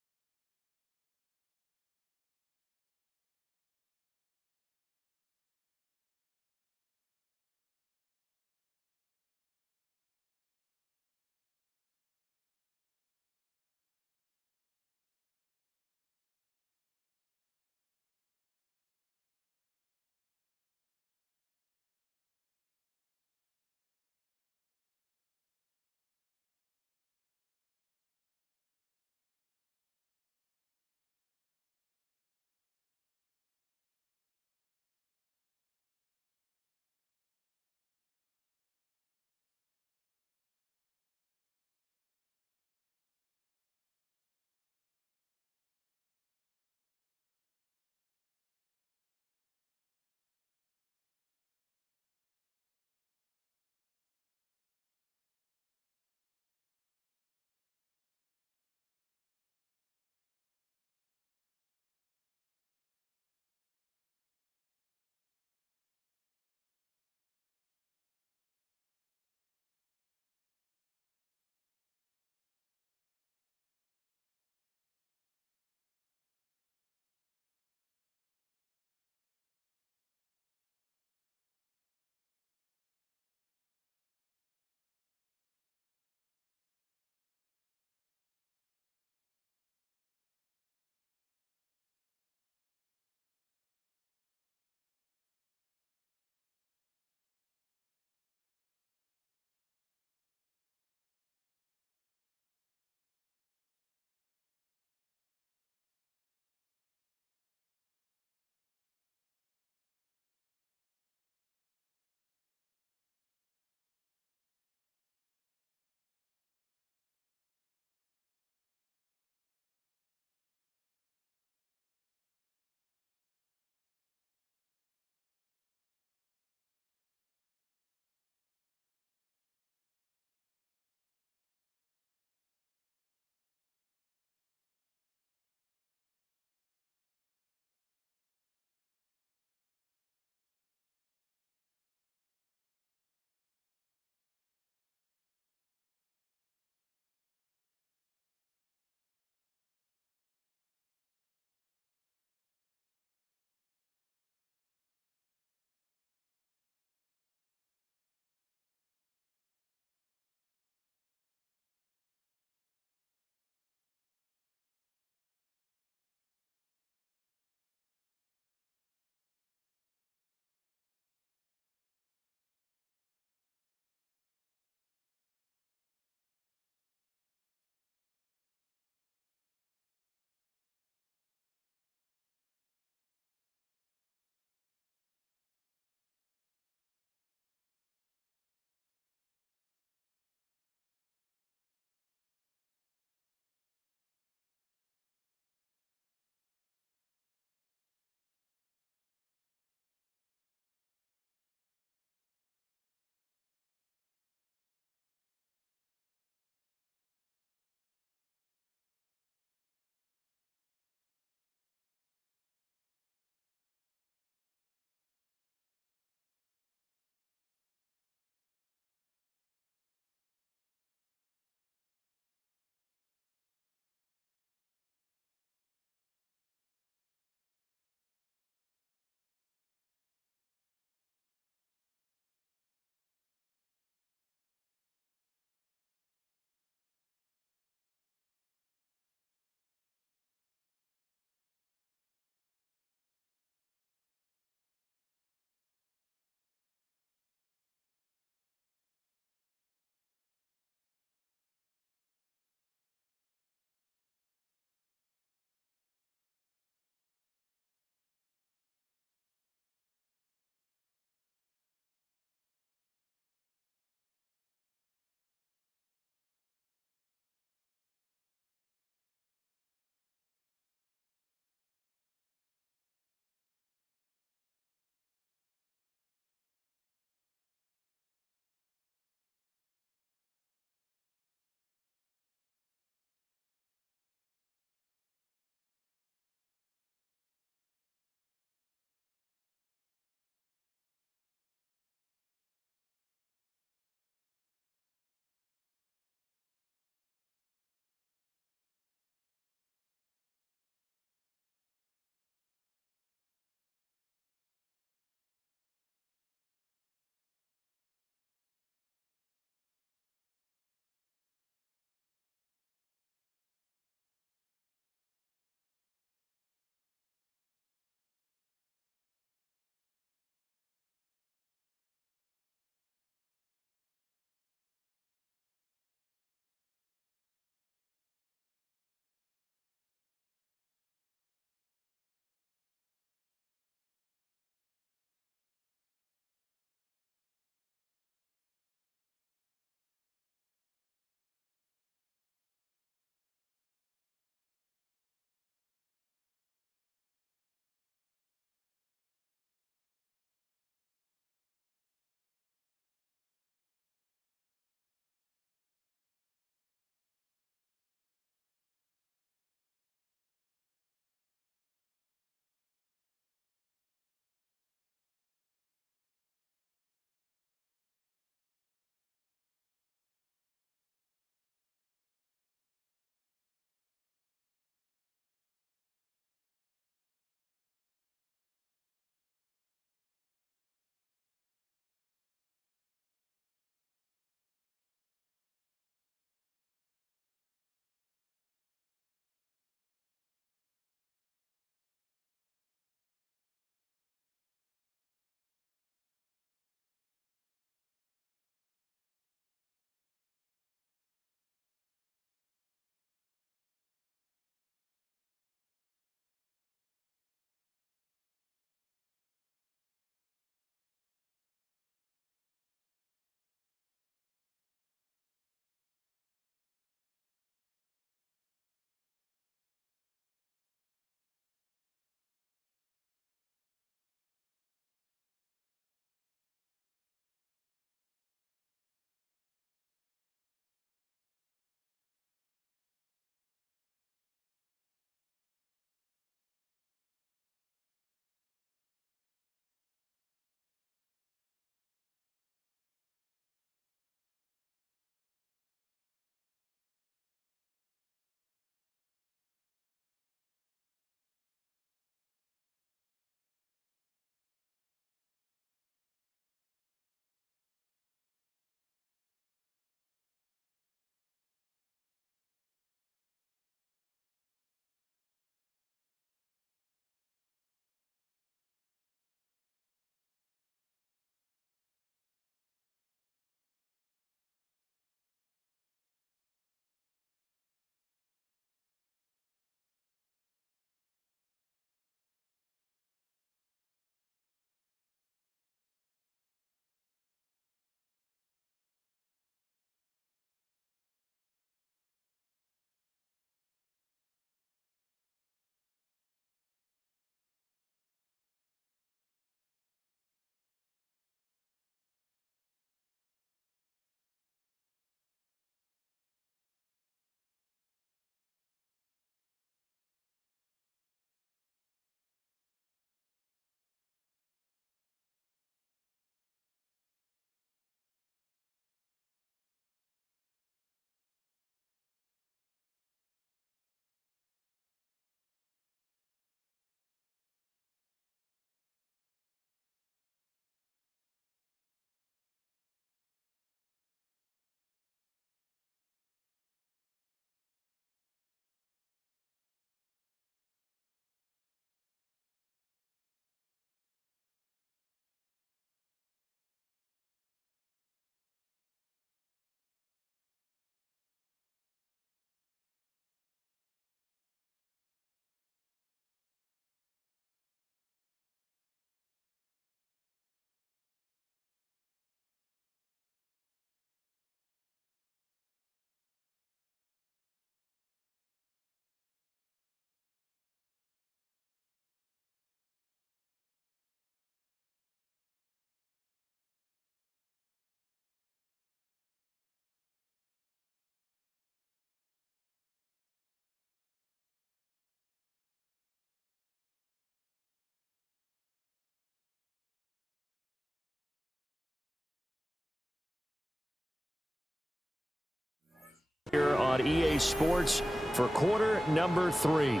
here on EA Sports for quarter number 3.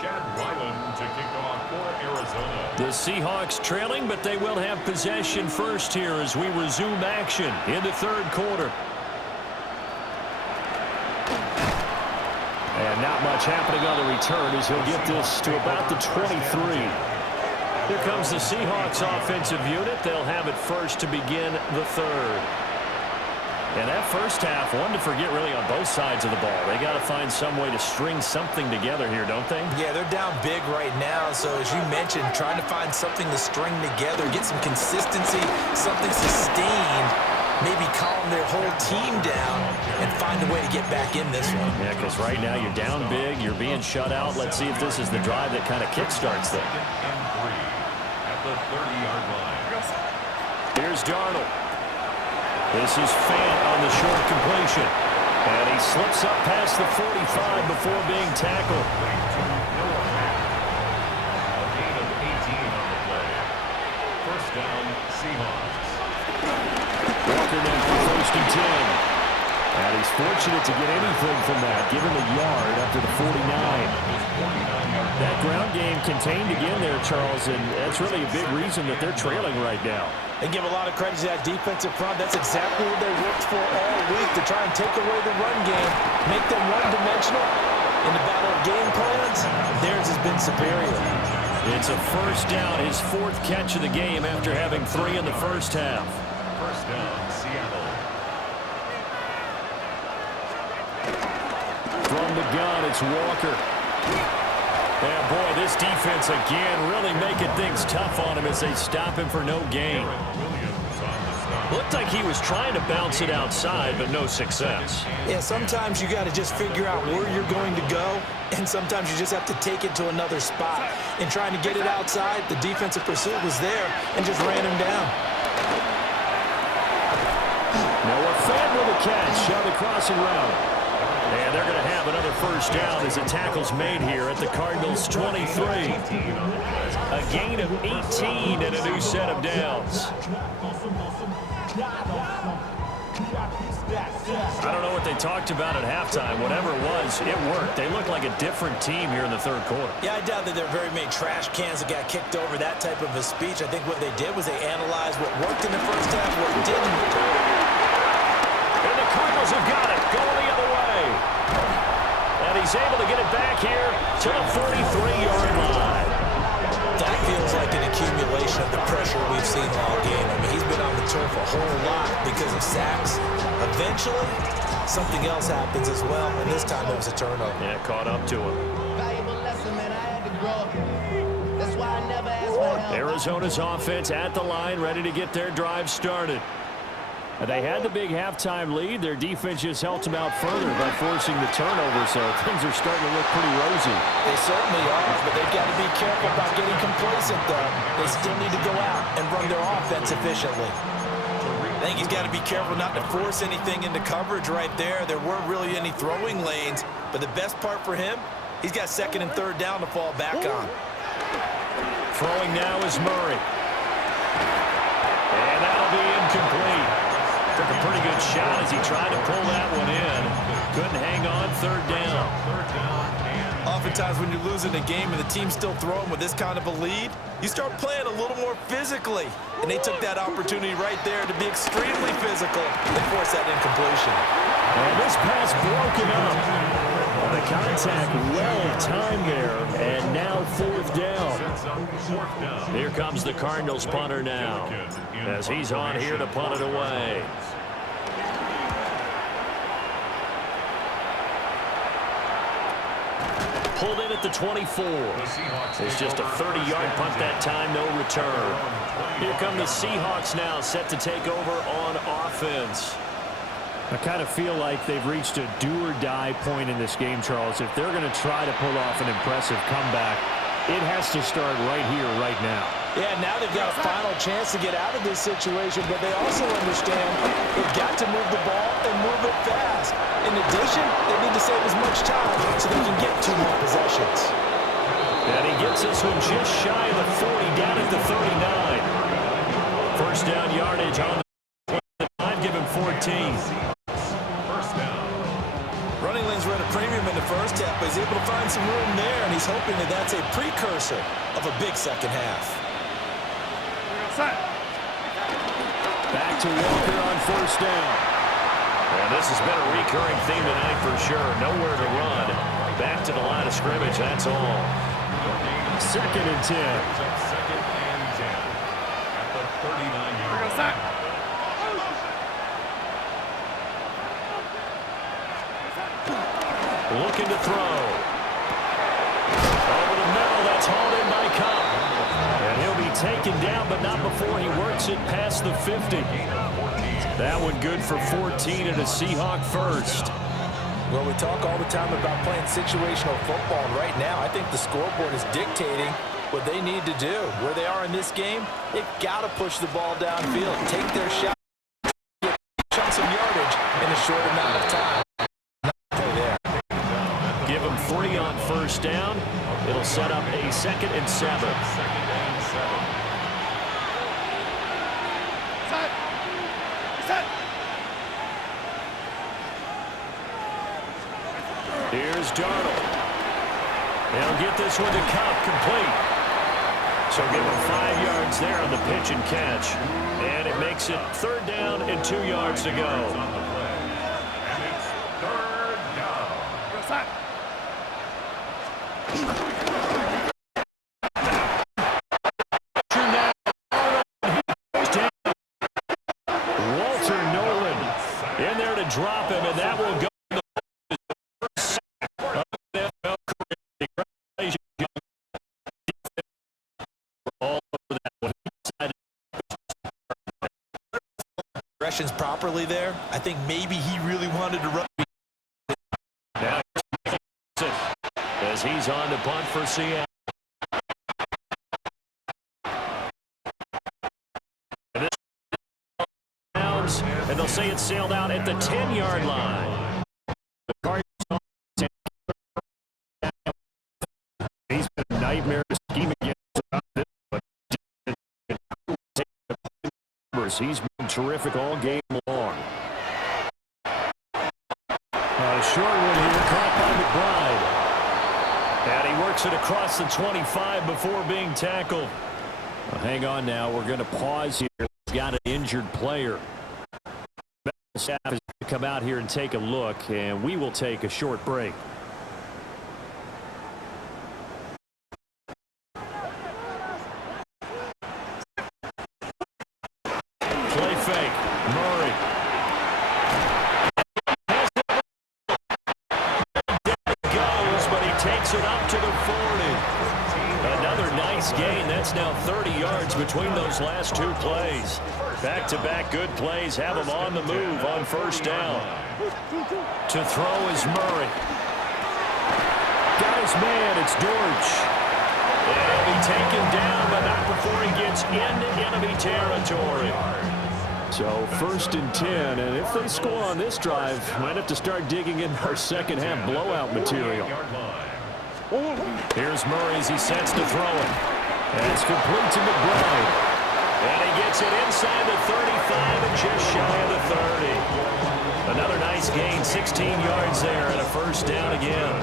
Chad Ryland to kick off for Arizona. The Seahawks trailing, but they will have possession first here as we resume action in the third quarter. And not much happening on the return as he'll get this to about the 23. Here comes the Seahawks offensive unit. They'll have it first to begin the third. And that first half, one to forget really on both sides of the ball. They got to find some way to string something together here, don't they? Yeah, they're down big right now. So as you mentioned, trying to find something to string together, get some consistency, something sustained, maybe calm their whole team down and find a way to get back in this one. Yeah, because right now you're down big, you're being shut out. Let's see if this is the drive that kind of kickstarts them. At the 30-yard line. Here's Darnold. This is Fant on the short completion. And he slips up past the 45 before being tackled. A gain of 18 on the play. First down, Seahawks. Walker then for first and 10. And he's fortunate to get anything from that. Give him a yard up to the 49. That ground game contained again there, Charles, and that's really a big reason that they're trailing right now. They give a lot of credit to that defensive front. That's exactly what they worked for all week, to try and take away the run game, make them one-dimensional. In the battle of game plans, theirs has been superior. It's a first down, his 4th catch of the game after having 3 in the first half. First down, Seattle. From the gun, it's Walker. Yeah, boy, this defense again really making things tough on him as they stop him for no gain. Looked like he was trying to bounce it outside, but no success. Yeah, sometimes you got to just figure out where you're going to go, and sometimes you just have to take it to another spot. In trying to get it outside, the defensive pursuit was there and just ran him down. Noah Fant with a catch on the crossing route. And they're going to have another first down as a tackle's made here at the Cardinals' 23. A gain of 18 and a new set of downs. I don't know what they talked about at halftime. Whatever it was, it worked. They looked like a different team here in the third quarter. Yeah, I doubt that there are very many trash cans that got kicked over, that type of a speech. I think what they did was they analyzed what worked in the first half, what didn't. And the Cardinals have got it, going the other way. And he's able to get it back here to the 43-yard line. That feels like an accumulation of the pressure we've seen all game. I mean, he's been on the turf a whole lot because of sacks. Eventually, something else happens as well, and this time it was a turnover. Yeah, caught up to him. Arizona's offense at the line, ready to get their drive started. They had the big halftime lead. Their defense just helped them out further by forcing the turnover, so things are starting to look pretty rosy. They certainly are, but they've got to be careful about getting complacent, though. They still need to go out and run their offense efficiently. I think he's got to be careful not to force anything into coverage right there. There weren't really any throwing lanes, but the best part for him, he's got 2nd and 3rd down to fall back on. Throwing now is Murray. And that'll be incomplete. Took a pretty good shot as he tried to pull that one in. Couldn't hang on, 3rd down. Oftentimes when you're losing a game and the team's still throwing with this kind of a lead, you start playing a little more physically. And they took that opportunity right there to be extremely physical and force that incompletion. And this pass broken up. The contact well timed there, and now 4th down. Here comes the Cardinals punter now, as he's on here to punt it away. Pulled in at the 24. It's just a 30-yard punt that time, no return. Here come the Seahawks now, set to take over on offense. I kind of feel like they've reached a do-or-die point in this game, Charles. If they're going to try to pull off an impressive comeback, it has to start right here, right now. Yeah, now they've got a final chance to get out of this situation, but they also understand they've got to move the ball and move it fast. In addition, they need to save as much time so they can get 2 more possessions. And he gets this one just shy of the 40, down at the 39. First down yardage on the 25, give him 14. first half, but he's able to find some room there, and he's hoping that that's a precursor of a big second half. Back to Walker on first down. And this has been a recurring theme tonight for sure. Nowhere to run. Back to the line of scrimmage, that's all. 2nd and 10. Second and 10 at the 39-yard line. Looking to throw. Over the middle, that's hauled in by Cup. And he'll be taken down, but not before he works it past the 50. That one good for 14 and a Seahawk first. Well, we talk all the time about playing situational football, and right now I think the scoreboard is dictating what they need to do. Where they are in this game, they've got to push the ball downfield, take their shot, get some yardage in a short amount of time. Give him 3 on first down. It'll set up a 2nd and 7. Here's Darnold. They'll get this one to Cup, complete. So give him 5 yards there on the pitch and catch. And it makes it 3rd down and 2 yards to go. And it's 3rd down. Walter Nolan in there to drop him, and that will go. Properly there. I think maybe he really wanted to run. Now, as he's on to punt for Seattle. And they'll say it sailed out at the 10-yard line. He's been a nightmare to scheme against. He's been terrific all game long. A short one here, caught by McBride. And he works it across the 25 before being tackled. Well, hang on now. We're going to pause here. He's got an injured player. Medical staff is going to come out here and take a look, and we will take a short break. Play fake. Murray. Goes, but he takes it up to the 40. Another nice gain. That's now 30 yards between those last 2 plays. Back-to-back good plays have him on the move on first down. To throw is Murray. Got his man. It's Dortch. And he'll be taken down, but not before he gets into enemy territory. So 1st and 10, and if they score on this drive, might have to start digging in our second half blowout material. Here's Murray as he sets to throw it. And it's complete to McBride. And he gets it inside the 35 and just shy of the 30. Another nice gain, 16 yards there, and a first down again.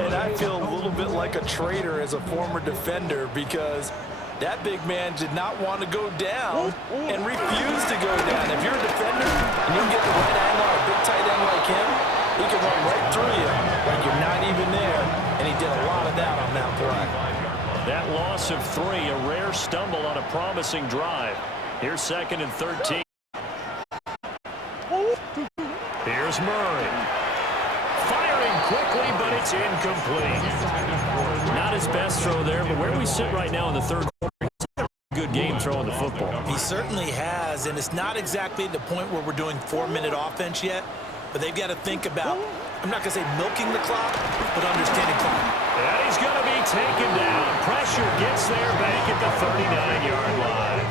And I feel a little bit like a traitor as a former defender because that big man did not want to go down and refused to go down. If you're a defender and you get the right angle on a big tight end like him, he can run right through you like you're not even there. And he did a lot of that on that play. That loss of 3, a rare stumble on a promising drive. Here's 2nd and 13. Here's Murray. Firing quickly, but it's incomplete. Not his best throw there, but where we sit right now in the 3rd quarter, he's had a good game throwing the football. He certainly has, and it's not exactly the point where we're doing 4-minute offense yet, but they've got to think about, I'm not going to say milking the clock, but understanding clock. And he's going to be taken down. Pressure gets there back at the 39-yard line.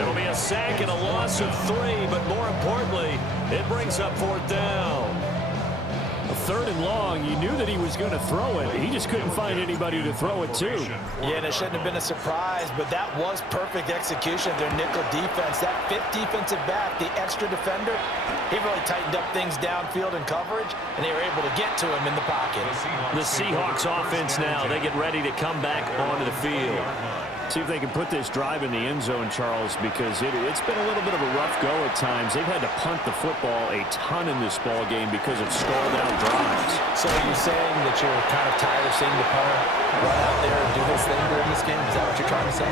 It'll be a sack and a loss of 3, but more importantly, it brings up 4th down. third and long, you knew that he was going to throw it. He just couldn't find anybody to throw it to. Yeah, and it shouldn't have been a surprise, but that was perfect execution of their nickel defense. That fifth defensive back, the extra defender, he really tightened up things downfield in coverage, and they were able to get to him in the pocket. The Seahawks offense now, they get ready to come back onto the field. See if they can put this drive in the end zone, Charles, because it's been a little bit of a rough go at times. They've had to punt the football a ton in this ball game because of stalled-out drives. So are you saying that you're kind of tired of seeing the punter run out there and do his thing during this game? Is that what you're trying to say?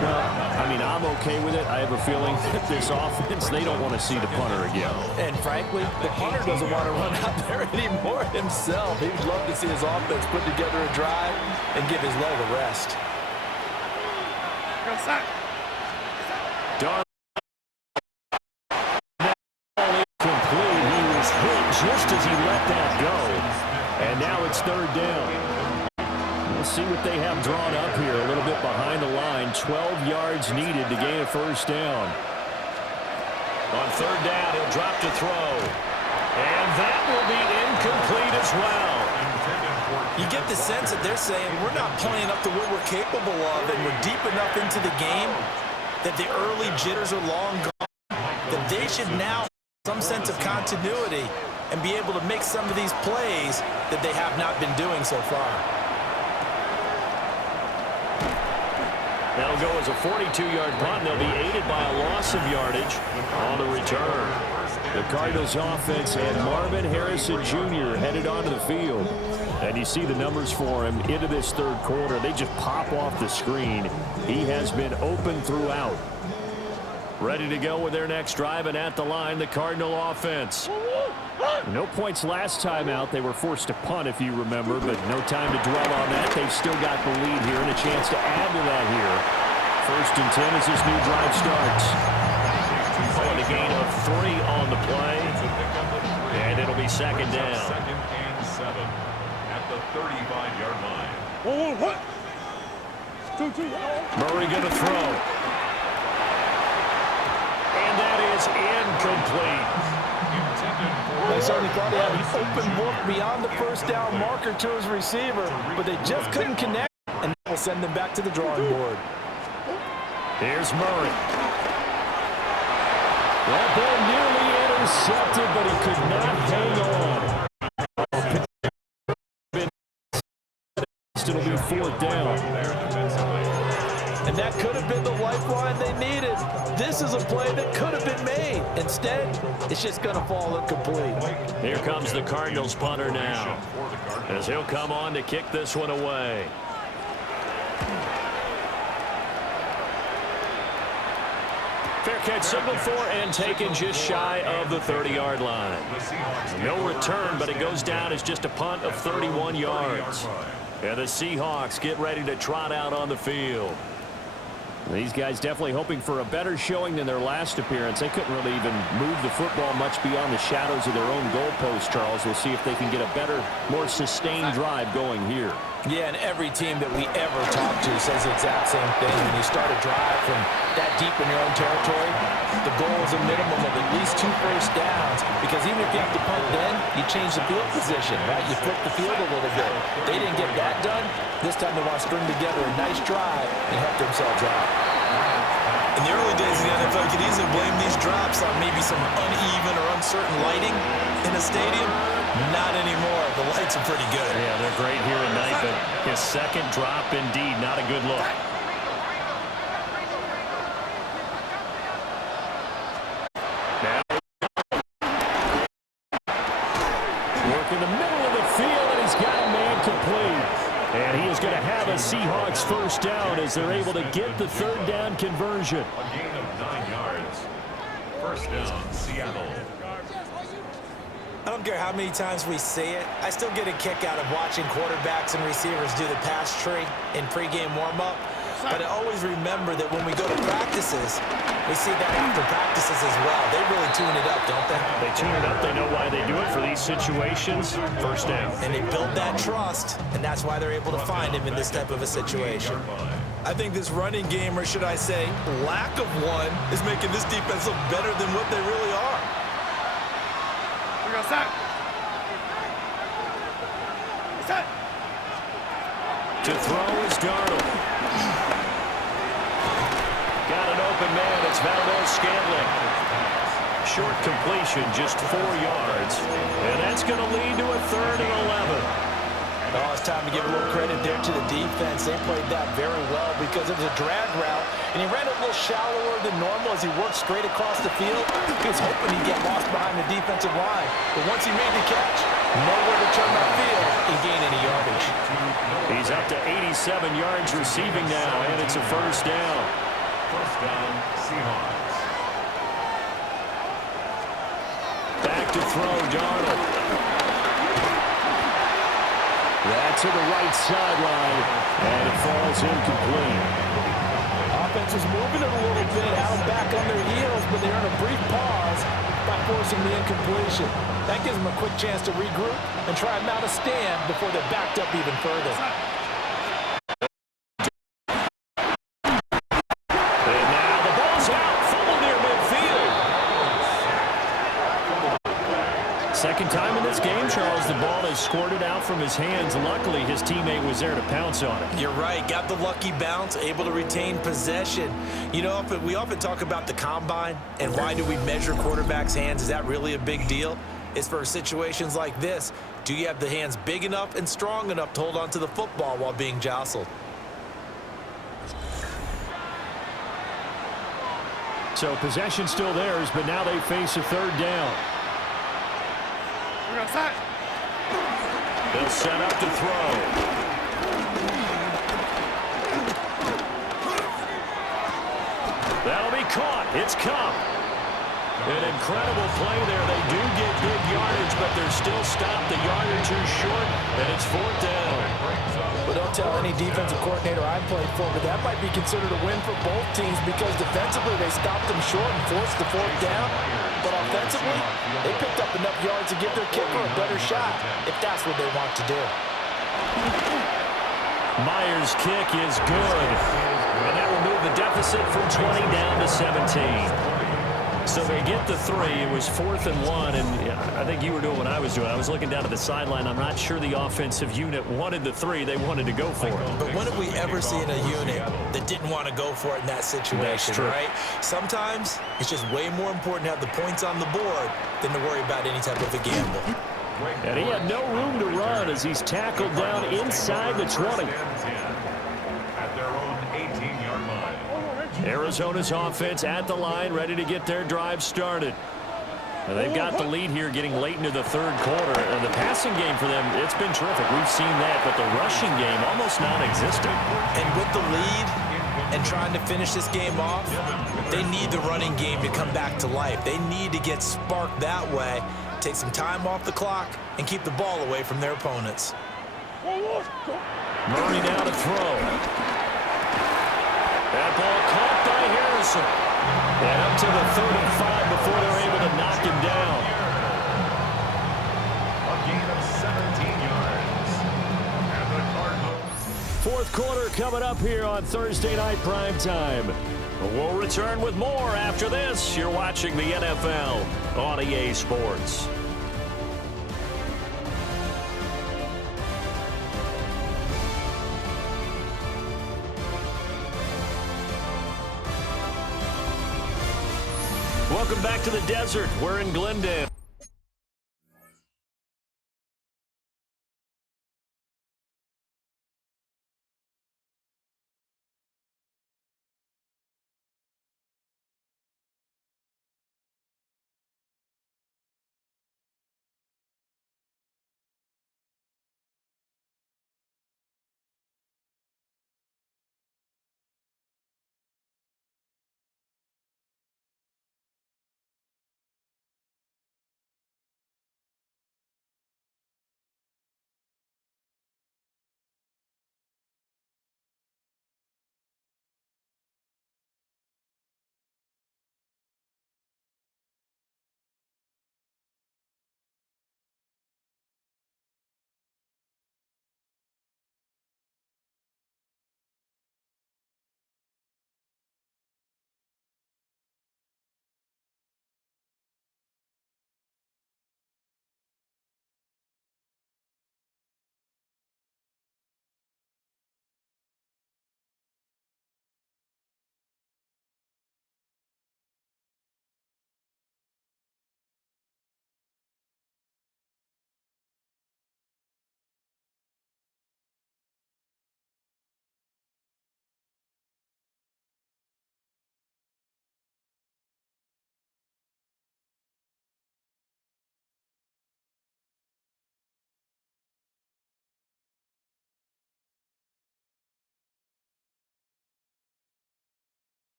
No, I mean, I'm okay with it. I have a feeling that this offense, they don't want to see the punter again. And frankly, the punter doesn't want to run out there anymore himself. He'd love to see his offense put together a drive and give his leg a rest. Darn. Complete. He was hit just as he let that go. And now it's third down. We'll see what they have drawn up here. A little bit behind the line. 12 yards needed to gain a first down. On third down, he'll drop to throw. And that will be incomplete as well. You get the sense that they're saying we're not playing up to what we're capable of, and we're deep enough into the game that the early jitters are long gone, that they should now have some sense of continuity and be able to make some of these plays that they have not been doing so far. That'll go as a 42-yard punt. They'll be aided by a loss of yardage on the return. The Cardinals offense and Marvin Harrison Jr. headed onto the field. And you see the numbers for him into this third quarter. They just pop off the screen. He has been open throughout. Ready to go with their next drive, and at the line, the Cardinal offense. No points last time out. They were forced to punt, if you remember, but no time to dwell on that. They've still got the lead here and a chance to add to that here. First and 10 as this new drive starts. And a gain of 3 on the play. And it'll be second down. Second and 7 at the 35-yard line. Murray going to throw. And that is incomplete. They certainly thought he had an open look beyond the first down marker to his receiver, but they just couldn't connect, and that will send them back to the drawing board. Here's Murray. That ball nearly intercepted, but he could not hang on. It'll be fourth down. And that could have been the lifeline they needed. This is a play that could have been made. Instead, it's just going to fall incomplete. Here comes the Cardinals punter now, as he'll come on to kick this one away. Fair catch signaled for and taken just shy of the 30-yard line. No return, but it goes down as just a punt of 31 yards. And the Seahawks get ready to trot out on the field. These guys definitely hoping for a better showing than their last appearance. They couldn't really even move the football much beyond the shadows of their own goalpost, Charles. We'll see if they can get a better, more sustained drive going here. Yeah, and every team that we ever talk to says the exact same thing. When you start a drive from that deep in your own territory, the goal is a minimum of at least 2 first downs, because even if you have to punt then, you change the field position, right? You flip the field a little bit. They didn't get that done. This time they want to string together a nice drive and help themselves out. In the early days of the NFL, you could easily blame these drops on maybe some uneven or uncertain lighting in a stadium. Not anymore. The lights are pretty good. Yeah, they're great here tonight, but his second drop, indeed, not a good look. Now, work in the middle of the field, and he's got a man complete. And he is going to have a Seahawks first down as they're able to get the third down conversion. A gain of 9 yards. First down, Seattle. I don't care how many times we see it, I still get a kick out of watching quarterbacks and receivers do the pass tree in pregame warm-up. But I always remember that when we go to practices, we see that after practices as well. They really tune it up, don't they? They tune it up. They know why they do it for these situations. First down. And they build that trust, and that's why they're able to find him in this type of a situation. I think this running game, or should I say lack of one, is making this defense look better than what they really are. To throw is Darnold. Got an open man. It's Valdez-Scantling. Short completion, just 4 yards. And that's going to lead to a 3rd and 11. Oh, it's time to give a little credit there to the defense. They played that very well because it was a drag route, and he ran a little shallower than normal as he worked straight across the field. He was hoping he'd get lost behind the defensive line. But once he made the catch, nowhere to turn that field and gain any yardage. He's up to 87 yards receiving now, and it's a 1st down. 1st down, Seahawks. Back to throw, Darnold. That to the right sideline, and it falls incomplete. Offense is moving it a little bit out back on their heels, but they earn a brief pause by forcing the incompletion. That gives them a quick chance to regroup and try and mount a stand before they're backed up even further. And now the ball's out, full near midfield. Second time in this game, Charles, the ball has squirted out from his hands. Luckily, his teammate was there to pounce on it. You're right. Got the lucky bounce, able to retain possession. You know, we often talk about the combine and why do we measure quarterbacks' hands? Is that really a big deal? It's for situations like this. Do you have the hands big enough and strong enough to hold on to the football while being jostled? So possession still theirs, but now they face a 3rd down. They'll set up to throw. That'll be caught. It's Cup. An incredible play there. They do get big yardage, but they're still stopped a yard or 2 short, and it's 4th down. But don't tell any defensive coordinator I played for, but that might be considered a win for both teams because defensively they stopped them short and forced the 4th down. But offensively, they picked up enough yards to give their kicker a better shot if that's what they want to do. Myers' kick is good. And that will move the deficit from 20 down to 17. So they get the 3. It was 4th and 1, and I think you were doing what I was doing. I was looking down at the sideline. I'm not sure the offensive unit wanted the 3. They wanted to go for it. But when have we ever seen a unit that didn't want to go for it in that situation, right? Sometimes it's just way more important to have the points on the board than to worry about any type of a gamble. And he had no room to run as he's tackled down inside the 20. At their own 18-yard line. Arizona's offense at the line, ready to get their drive started. And they've got the lead here getting late into the 3rd quarter. And the passing game for them, it's been terrific. We've seen that, but the rushing game almost non-existent. And with the lead and trying to finish this game off, they need the running game to come back to life. They need to get sparked that way, take some time off the clock, and keep the ball away from their opponents. Murray now to throw. That ball caught by Harrison. And up to the 35 before they're able to knock him down. A gain of 17 yards. And the Cardinals. 4th quarter coming up here on Thursday Night Prime Time. We'll return with more after this. You're watching the NFL on EA Sports. Welcome back to the desert. We're in Glendale.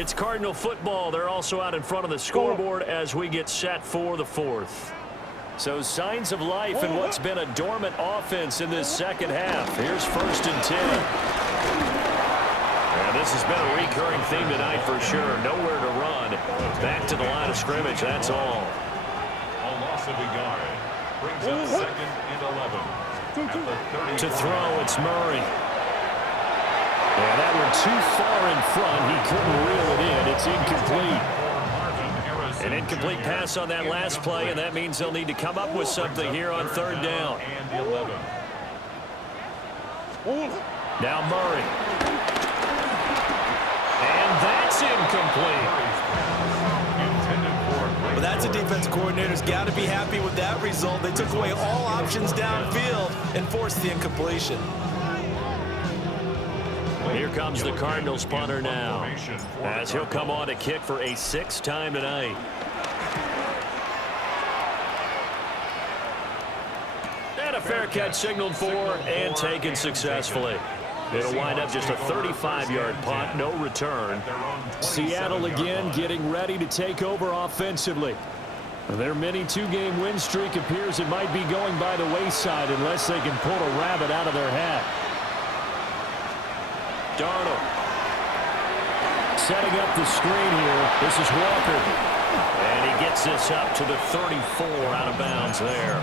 It's Cardinal football. They're also out in front of the scoreboard as we get set for the fourth. So signs of life in what's been a dormant offense in this second half. Here's 1st and 10. And this has been a recurring theme tonight for sure. Nowhere to run. Back to the line of scrimmage, that's all. A loss of a yard. Brings up 2nd and 11. To throw, it's Murray. Yeah, that one too far in front. He couldn't reel it in. It's incomplete. An incomplete pass on that last play, and that means they'll need to come up with something here on 3rd down. Now Murray. And that's incomplete. Well, that's a defense coordinator's got to be happy with that result. They took away all options downfield and forced the incompletion. Here comes the Cardinals punter now, as he'll come on to kick for a 6th time tonight. And a fair catch signaled for and taken successfully. It'll wind up just a 35-yard punt, no return. Seattle again getting ready to take over offensively. Their mini 2-game win streak appears it might be going by the wayside unless they can pull a rabbit out of their hat. Darnold setting up the screen here. This is Walker. And he gets this up to the 34 out of bounds there.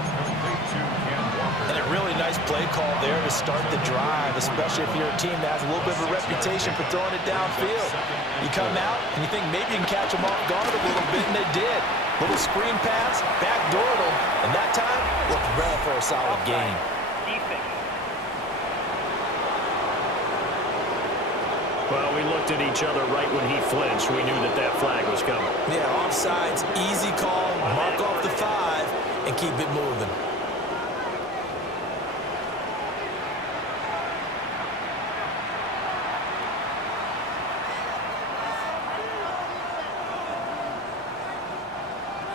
And a really nice play call there to start the drive, especially if you're a team that has a little bit of a reputation for throwing it downfield. You come out and you think maybe you can catch them off guard a little bit, and they did. Little screen pass, backdoored them, and that time looked well for a solid game. Well, we looked at each other right when he flinched. We knew that that flag was coming. Yeah, offsides, easy call, mark off the 5, and keep it moving.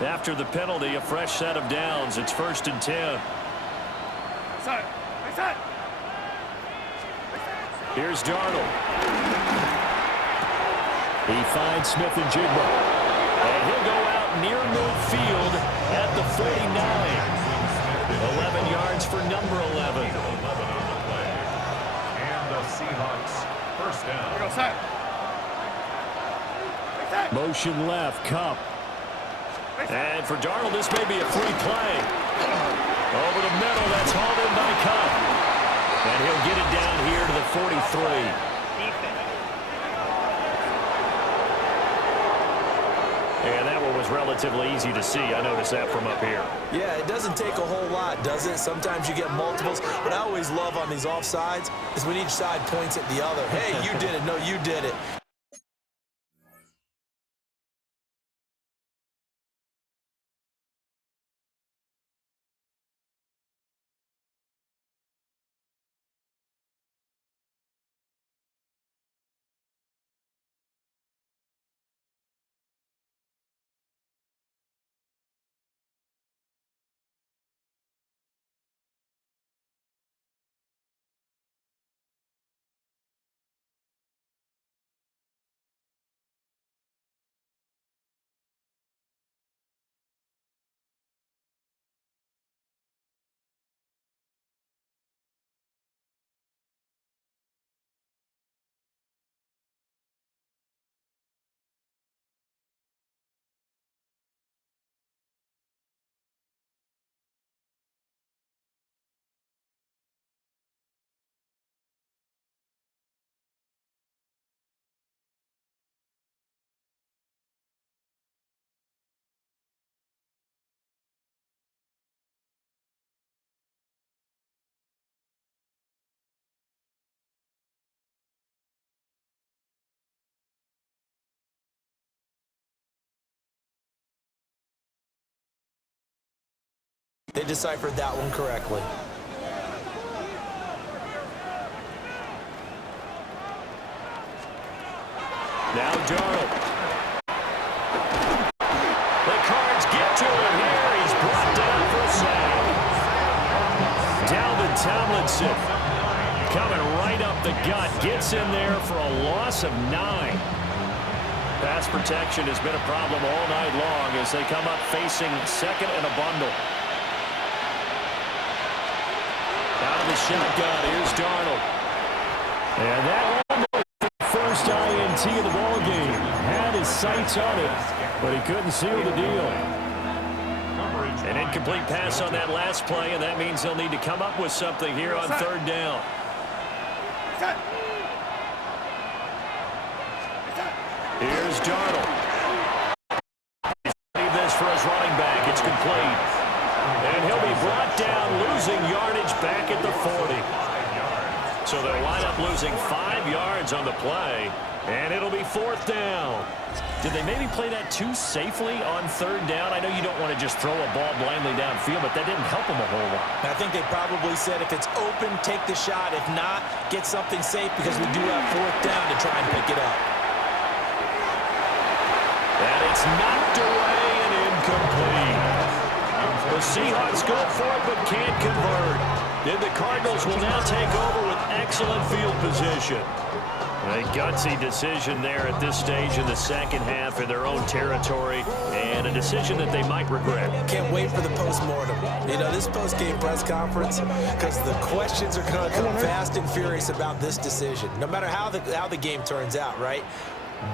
After the penalty, a fresh set of downs. It's 1st and 10. Here's Darnold. He finds Smith and Jigba. And he'll go out near midfield at the 49. 11 yards for number 11. And the Seahawks 1st down. Motion left, Cup. And for Darnold, this may be a free play. Over the middle, that's hauled in by Cup. And he'll get it down here to the 43. And that one was relatively easy to see. I noticed that from up here. Yeah, it doesn't take a whole lot, does it? Sometimes you get multiples. What I always love on these offsides is when each side points at the other. Hey, you did it. No, you did it. They deciphered that one correctly. Now Darnold. The Cards get to him here. He's brought down for a sack. Dalvin Tomlinson coming right up the gut. Gets in there for a loss of 9. Pass protection has been a problem all night long as they come up facing second and a bundle. Out of the shotgun, here's Darnold. And that almost the first INT of the ball game. Had his sights on it, but he couldn't seal the deal. An incomplete pass on that last play, and that means they'll need to come up with something here on third down. Here's Darnold. Leave this for his running back. It's complete. And he'll be brought down, losing yardage back at the 40. So they'll wind up losing 5 yards on the play, and it'll be fourth down. Did they maybe play that too safely on third down? I know you don't want to just throw a ball blindly downfield, but that didn't help them a whole lot. I think they probably said if it's open, take the shot. If not, get something safe because we do have fourth down to try and pick it up. And it's knocked away and incomplete. The Seahawks go for it but can't convert. Then the Cardinals will now take over with excellent field position. A gutsy decision there at this stage in the second half in their own territory, and a decision that they might regret. Can't wait for the postmortem. You know, this post-game press conference, because the questions are going to come fast and furious about this decision, no matter how the game turns out, right?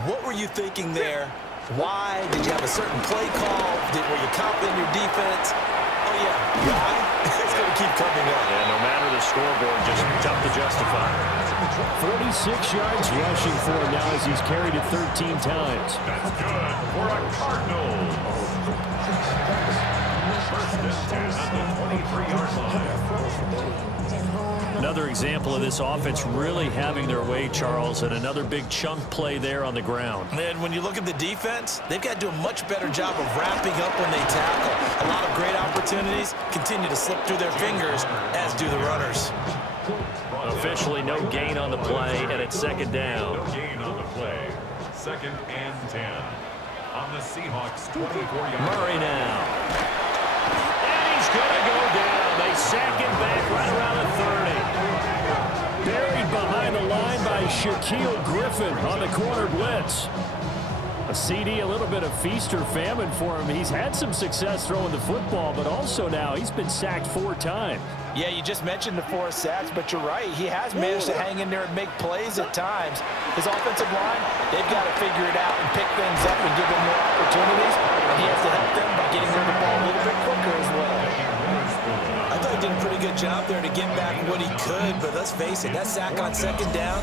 What were you thinking there? Why? Did you have a certain play call? Were you confident in your defense? Oh, yeah. Why? It's going to keep coming up. And no matter the scoreboard, just tough to justify. 46 yards rushing for him now as he's carried it 13 times. That's good for a Cardinal. First and 10 at the 23-yard line. Another example of this offense really having their way, Charles, and another big chunk play there on the ground. And when you look at the defense, they've got to do a much better job of wrapping up when they tackle. A lot of great opportunities continue to slip through their fingers, as do the runners. Officially no gain on the play, and it's second down. No gain on the play. Second and 10 on the Seahawks 24-yard line. Murray now. And he's going to go down. They sack him back right around the 30. Buried behind the line by Shaquille Griffin on the corner blitz. A CD, a little bit of feast or famine for him. He's had some success throwing the football, but also now he's been sacked 4 times. Yeah, you just mentioned the 4 sacks, but you're right. He has managed to hang in there and make plays at times. His offensive line, they've got to figure it out and pick things up and give them more opportunities. He has to help them by getting rid of the ball a little bit quicker as well. I thought he did a pretty good job there to get back what he could, but let's face it, that sack on second down,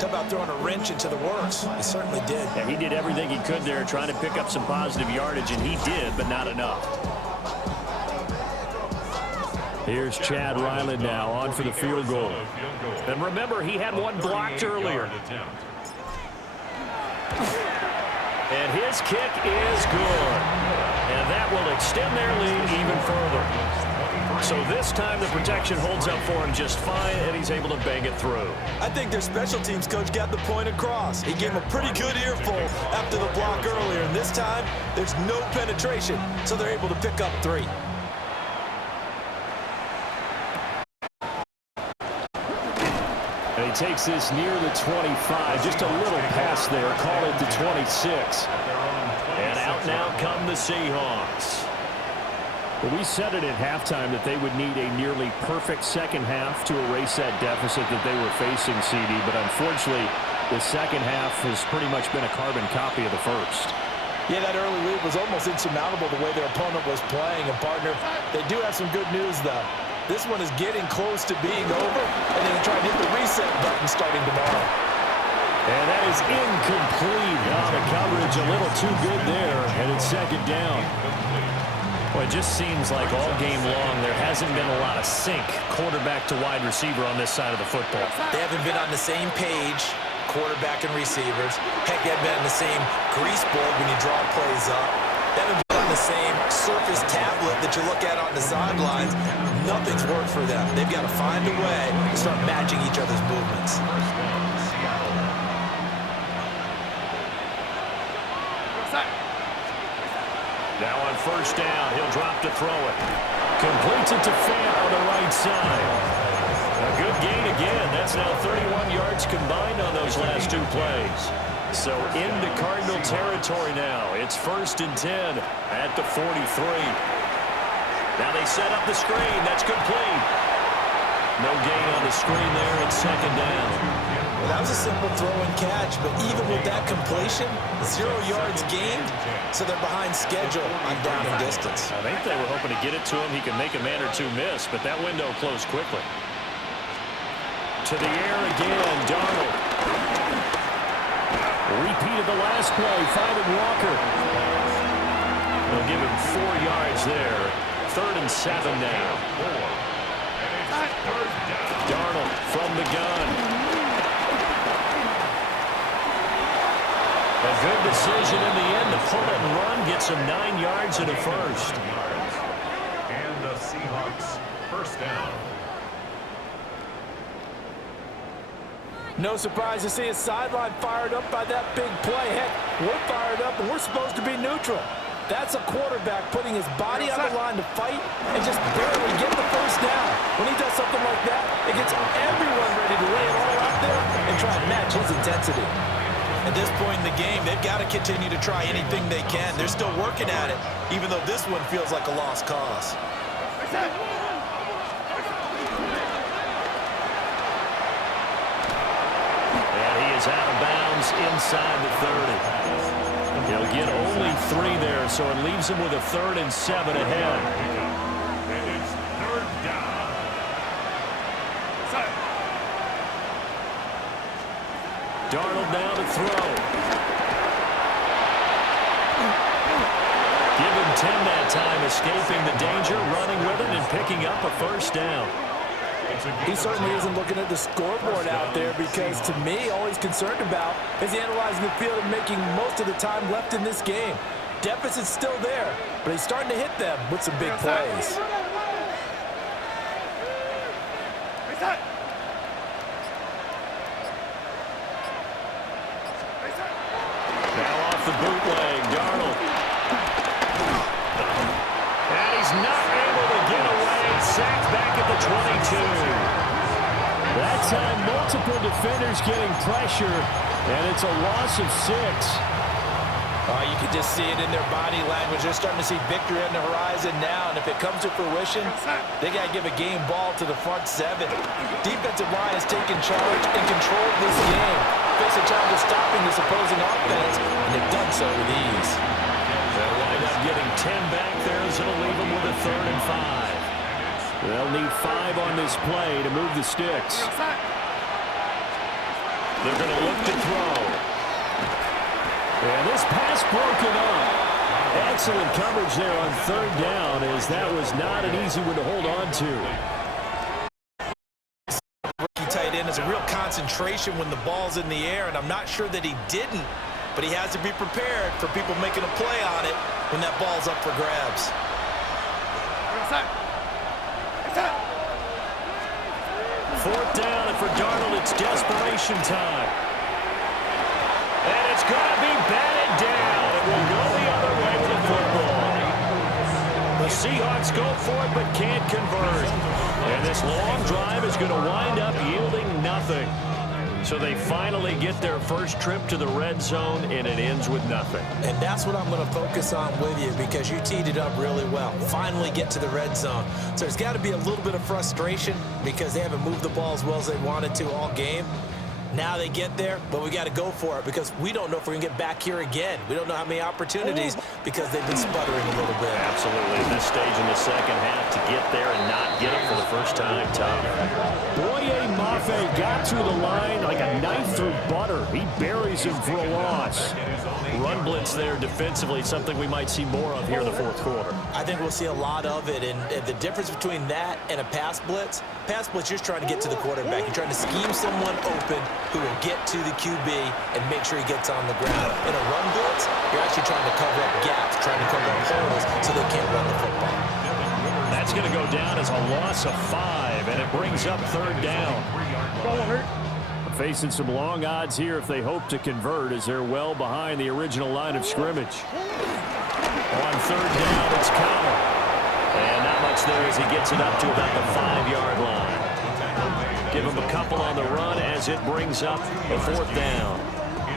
talk about throwing a wrench into the works. He certainly did. Yeah, he did everything he could there trying to pick up some positive yardage, and he did, but not enough. Here's Chad Ryland now on for the field goal. And remember, he had one blocked earlier. And his kick is good. And that will extend their lead even further. So this time the protection holds up for him just fine, and he's able to bang it through. I think their special teams coach got the point across. He gave him a pretty good earful after the block earlier, and this time there's no penetration, so they're able to pick up 3. And he takes this near the 25, just a little pass there, call it the 26. And out now come the Seahawks. Well, we said it at halftime that they would need a nearly perfect second half to erase that deficit that they were facing, CD, but unfortunately, the second half has pretty much been a carbon copy of the first. Yeah, that early lead was almost insurmountable the way their opponent was playing. And, partner, they do have some good news, though. This one is getting close to being over, and they can try and hit the reset button starting tomorrow. And that is incomplete. Oh, the coverage a little too good there, and it's second down. Well, it just seems like all game long there hasn't been a lot of sync quarterback to wide receiver on this side of the football. They haven't been on the same page, quarterback and receivers. Heck, they haven't been on the same grease board when you draw plays up. They haven't been on the same Surface tablet that you look at on the sidelines. Nothing's worked for them. They've got to find a way to start matching each other's movements. Now on first down, he'll drop to throw it. Completes it to Fant on the right side. A good gain again. That's now 31 yards combined on those last 2 plays. So into Cardinal territory now. It's 1st and 10 at the 43. Now they set up the screen. That's complete. No gain on the screen there. It's 2nd down. Well, that was a simple throw and catch, but even with that completion, 0 yards gained, so they're behind schedule on down and distance. I think they were hoping to get it to him. He could make a man or two miss, but that window closed quickly. To the air again, Darnold. Repeat of the last play, finding Walker. They'll give him 4 yards there. 3rd and 7 now. Darnold from the gun. A good decision in the end to pull it and run, gets him 9 yards and a first. And the Seahawks, 1st down. No surprise to see his sideline fired up by that big play. Heck, we're fired up, and we're supposed to be neutral. That's a quarterback putting his body on the line to fight and just barely get the first down. When he does something like that, it gets everyone ready to lay it all out there and try and match his intensity. At this point in the game, they've got to continue to try anything they can. They're still working at it, even though this one feels like a lost cause. And he is out of bounds inside the 30. He'll get only 3 there, so it leaves him with a 3rd and 7 ahead. And it's 3rd down. Darnold now to throw. Give him 10 that time, escaping the danger, running with it, and picking up a 1st down. He certainly isn't looking at the scoreboard out there because, to me, all he's concerned about is analyzing the field and making most of the time left in this game. Deficit's still there, but he's starting to hit them with some big plays. Now off the bootleg, Darnold. And he's not able to get away. Sacked back at the 22. That time, multiple defenders getting pressure, and it's a loss of 6. You can just see it in their body language. They're starting to see victory on the horizon now, and if it comes to fruition, they got to give a game ball to the front 7. Defensive line has taken charge and controlled this game. Face a challenge of stopping this opposing offense, and they've done so with ease. They'll wind up getting 10 back there, so it'll leave them with a 3rd and 5. They'll need 5 on this play to move the sticks. They're going to look to throw. And this pass broken up. Excellent coverage there on 3rd down, as that was not an easy one to hold on to. Rookie tight end is a real concentration when the ball's in the air, and I'm not sure that he didn't, but he has to be prepared for people making a play on it when that ball's up for grabs. 4th down, and for Darnold, it's desperation time. And it's going to be batted down. It will go the other way with the football. The Seahawks go for it, but can't convert. And this long drive is going to wind up yielding nothing. So they finally get their first trip to the red zone, and it ends with nothing. And that's what I'm going to focus on with you, because you teed it up really well. Finally get to the red zone. So there's got to be a little bit of frustration because they haven't moved the ball as well as they wanted to all game. Now they get there, but we got to go for it because we don't know if we're going to get back here again. We don't know how many opportunities because they've been sputtering a little bit. Absolutely. At this stage in the second half, to get there and not get it for the first time, tough. Boye Mafe got through the line like a knife through butter. He buries him for a loss. Run blitz there defensively, something we might see more of here in the 4th quarter. I think we'll see a lot of it, and the difference between that and a pass blitz, you're trying to get to the quarterback. You're trying to scheme someone open who will get to the QB and make sure he gets on the ground. In a run blitz, you're actually trying to cover up gaps, trying to cover up holes so they can't run the football. That's going to go down as a loss of 5, and it brings up 3rd down. Facing some long odds here if they hope to convert, as they're well behind the original line of scrimmage. On 3rd down, it's Connor. And not much there as he gets it up to about the 5-yard line. Give him a couple on the run as it brings up a 4th down.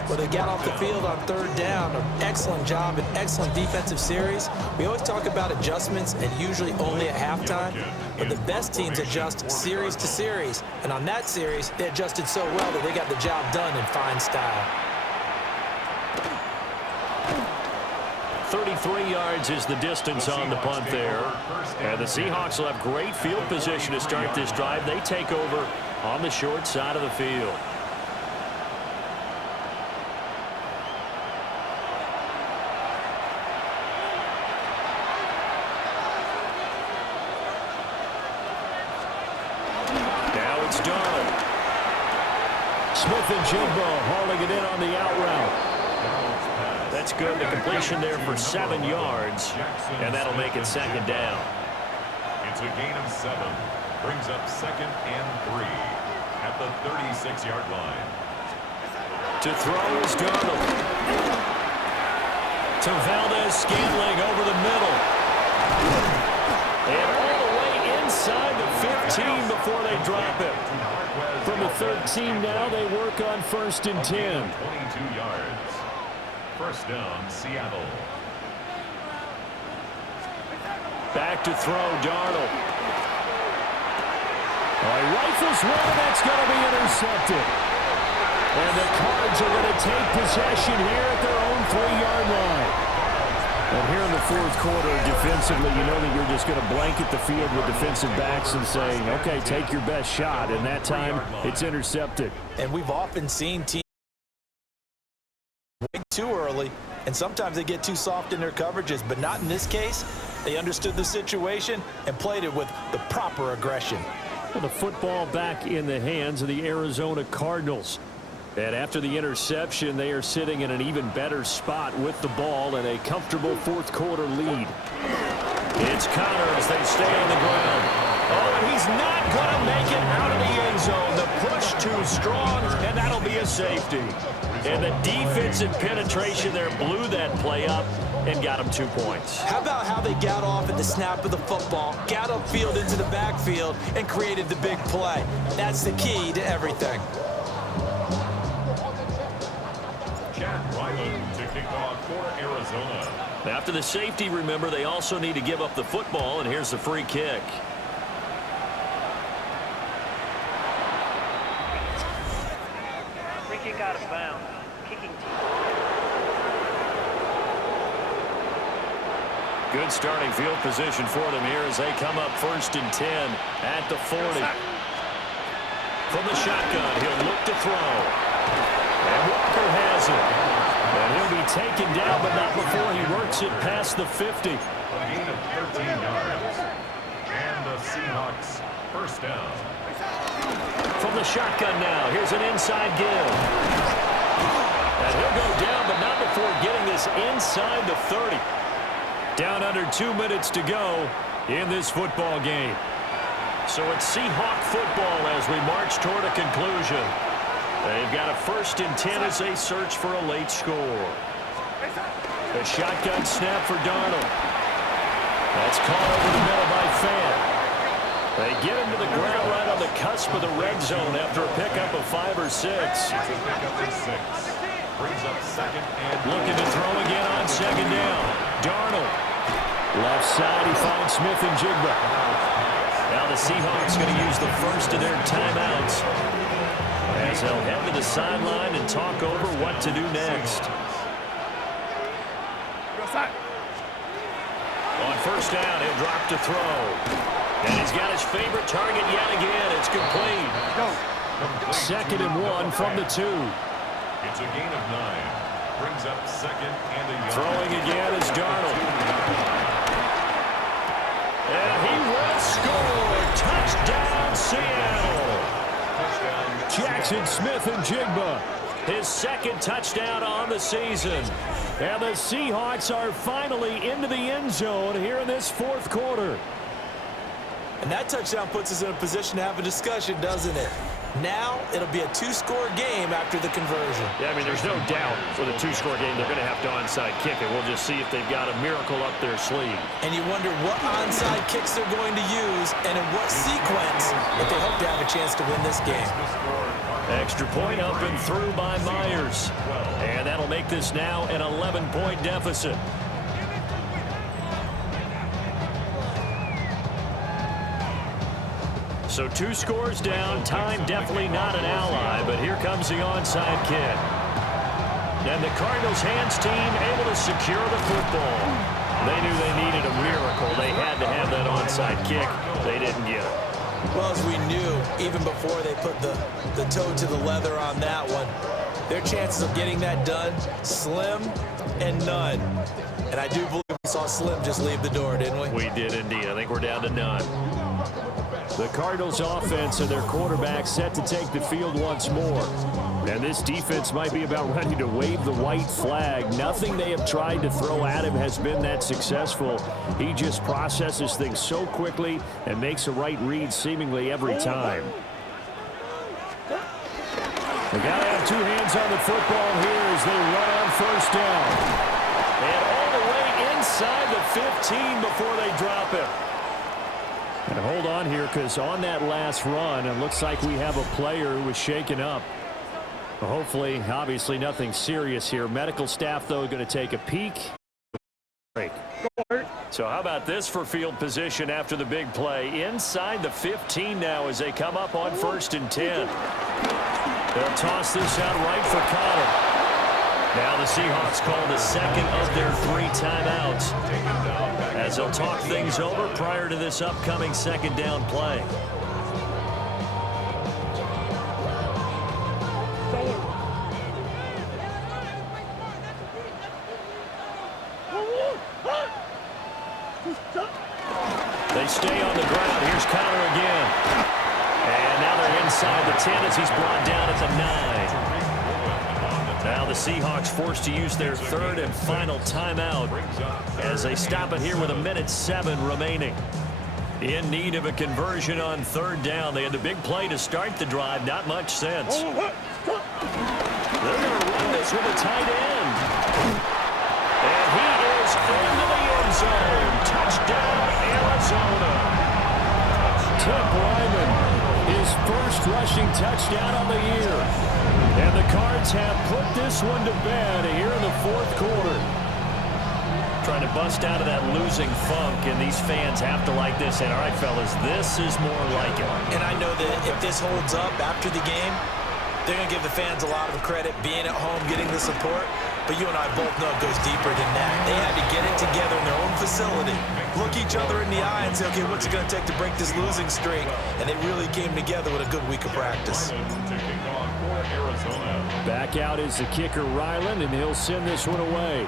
Well, they got off the field on third down. An excellent job, an excellent defensive series. We always talk about adjustments, and usually only at halftime. But the best teams adjust series to series. And on that series, they adjusted so well that they got the job done in fine style. 33 yards is the distance on the punt there. And the Seahawks will have great field position to start this drive. They take over on the short side of the field. Now it's Darnold. Smith and Jigba hauling it in on the out route. That's good. The completion there for 7 yards, and that'll make it second down. It's a gain of 7. Brings up 2nd and 3 at the 36-yard line. To throw is Darnold. To Valdez-Scantling over the middle. And all the way inside the 15 before they drop it. From the 13 now, they work on 1st and 10. 22 yards. First down, Seattle. Back to throw, Darnold. He rifles one, that's going to be intercepted. And the Cards are going to take possession here at their own 3-yard line. And here in the fourth quarter, defensively, you know that you're just going to blanket the field with defensive backs and say, okay, take your best shot. And that time, it's intercepted. And we've often seen teams way too early, and sometimes they get too soft in their coverages, but not in this case. They understood the situation and played it with the proper aggression. Well, the football back in the hands of the Arizona Cardinals. And after the interception, they are sitting in an even better spot with the ball and a comfortable fourth quarter lead. It's Connor as they stay on the ground. Oh, and he's not going to make it out of the end zone. The push too strong, and that'll be a safety. And the defensive penetration there blew that play up and got him 2 points. How about how they got off at the snap of the football, got upfield into the backfield, and created the big play? That's the key to everything. Chad Ryland to kick off for Arizona. After the safety, remember, they also need to give up the football, and here's the free kick. Free kick out of bounds. Kicking team. Good starting field position for them here as they come up 1st and 10 at the 40. From the shotgun, he'll look to throw. And Walker has it. And he'll be taken down, but not before he works it past the 50. A gain of 13 yards. And the Seahawks first down. From the shotgun now, here's an inside give. And he'll go down, but not before getting this inside the 30. Down under 2 minutes to go in this football game. So it's Seahawk football as we march toward a conclusion. They've got a 1st and 10 as they search for a late score. The shotgun snap for Darnold. That's called over the middle by Fant. They get him to the ground right on the cusp of the red zone after a pickup of 5 or 6. Pickup of 6. Brings up 2nd and Looking to throw again on 2nd down. Darnold. Left side, he finds Smith and Jigba. Now the Seahawks going to use the first of their timeouts as they'll head to the sideline and talk over what to do next. On 1st down, he'll drop to throw. And he's got his favorite target yet again. It's complete. 2nd and 1 from the 2. it's a gain of 9. Brings up 2nd and a yard. Throwing again is Darnold. And he will score. Touchdown, Seattle. Jackson Smith and Jigba. His 2nd touchdown on the season. And the Seahawks are finally into the end zone here in this fourth quarter. And that touchdown puts us in a position to have a discussion, doesn't it? Now it'll be a 2-score game after the conversion. Yeah, I mean, there's no doubt with a 2-score game they're going to have to onside kick it. We'll just see if they've got a miracle up their sleeve. And you wonder what onside kicks they're going to use and in what sequence if they hope to have a chance to win this game. Extra point up and through by Myers. And that'll make this now an 11-point deficit. So 2 scores down. Time definitely not an ally, but here comes the onside kick. And the Cardinals hands team able to secure the football. They knew they needed a miracle. They had to have that onside kick. They didn't get it. Well, as we knew, even before they put the toe to the leather on that one, their chances of getting that done, slim and none. And I do believe we saw Slim just leave the door, didn't we? We did indeed. I think we're down to none. The Cardinals offense and their quarterback set to take the field once more. And this defense might be about ready to wave the white flag. Nothing they have tried to throw at him has been that successful. He just processes things so quickly and makes a right read seemingly every time. They got to have 2 hands on the football here as they run on first down. And all the way inside the 15 before they drop it. And hold on here, because on that last run, it looks like we have a player who was shaken up. Hopefully, obviously, nothing serious here. Medical staff, though, going to take a peek. Break. So how about this for field position after the big play? Inside the 15 now as they come up on 1st and 10. They'll toss this out right for Connor. Now the Seahawks call the second of their 3 timeouts as they'll talk things over prior to this upcoming 2nd down play. They stay on the ground. Here's Connor again. And now they're inside the 10 as he's brought down at the 9. Now the Seahawks forced to use their 3rd and final timeout as they stop it here with 1:07 remaining. In need of a conversion on 3rd down. They had the big play to start the drive. Not much sense. They're going to run this with a tight end. And he is into the end zone. Touchdown, Arizona. Tip Lyman, his first rushing touchdown on the year. And the Cards have put this one to bed here in the 4th quarter. Trying to bust out of that losing funk, and these fans have to like this. And all right, fellas, this is more like it. And I know that if this holds up after the game, they're going to give the fans a lot of credit being at home, getting the support. But you and I both know it goes deeper than that. They had to get it together in their own facility, look each other in the eye and say, okay, what's it going to take to break this losing streak? And they really came together with a good week of practice. Back out is the kicker, Ryland, and he'll send this one away.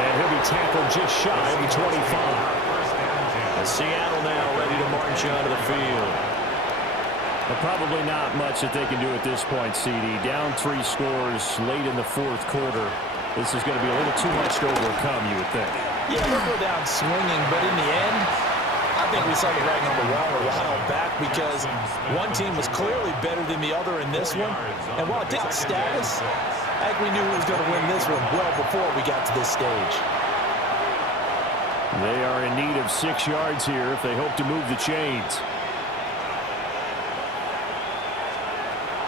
And he'll be tackled just shy of the 25. And Seattle now ready to march onto the field. But probably not much that they can do at this point, CD. Down 3 scores late in the 4th quarter. This is going to be a little too much to overcome, you would think. Yeah, they'll go down swinging, but in the end, I think we saw the writing on the wall a while back because one team was clearly better than the other in this one. And while it didn't status, I think we knew who was going to win this one well before we got to this stage. They are in need of 6 yards here if they hope to move the chains.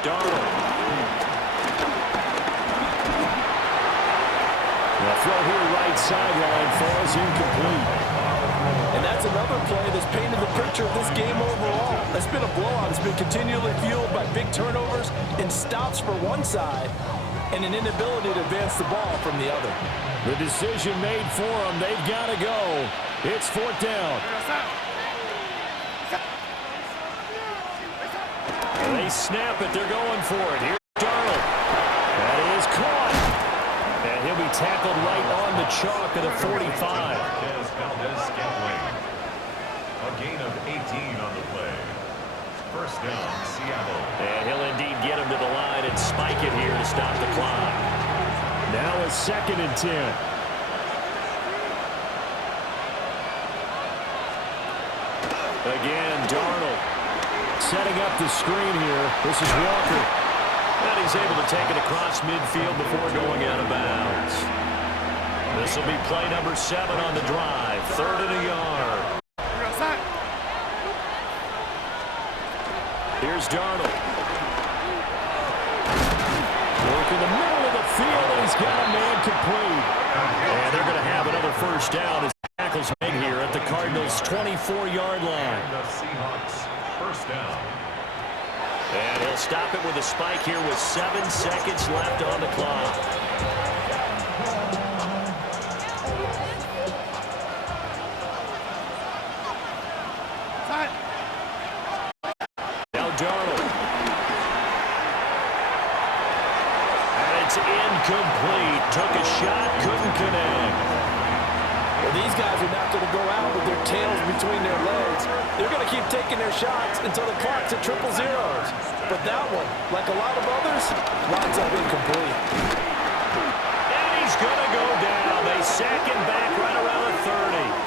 Darnold. The throw here right sideline falls incomplete. And that's another play that's painted the picture of this game overall. It's been a blowout. It's been continually fueled by big turnovers and stops for one side and an inability to advance the ball from the other. The decision made for them. They've got to go. It's 4th down. And they snap it. They're going for it. Here's Darnold. That is caught. And he'll be tackled right on the chalk at the 45. A gain of 18 on the play. 1st down, Seattle. And he'll indeed get him to the line and spike it here to stop the clock. Now it's 2nd and 10. Again, Darnold setting up the screen here. This is Walker. And he's able to take it across midfield before going out of bounds. This will be play number 7 on the drive. 3rd and a yard. Here's Darnold. Working the middle of the field, and he's got a man complete. And they're going to have another first down as tackles made here at the Cardinals' 24-yard line. The Seahawks first down. And he'll stop it with a spike here with 7 seconds left on the clock. Now Darnold. And it's incomplete. Took a shot, couldn't connect. Well, these guys are not going to go out with their tails between their legs. They're going to keep taking their shots until the clock's at triple zeros. But that one, like a lot of others, lines up incomplete. And he's going to go down. They sack him back right around the 30.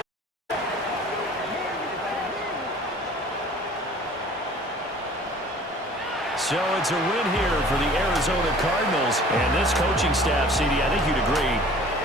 So it's a win here for the Arizona Cardinals. And this coaching staff, CD, I think you'd agree,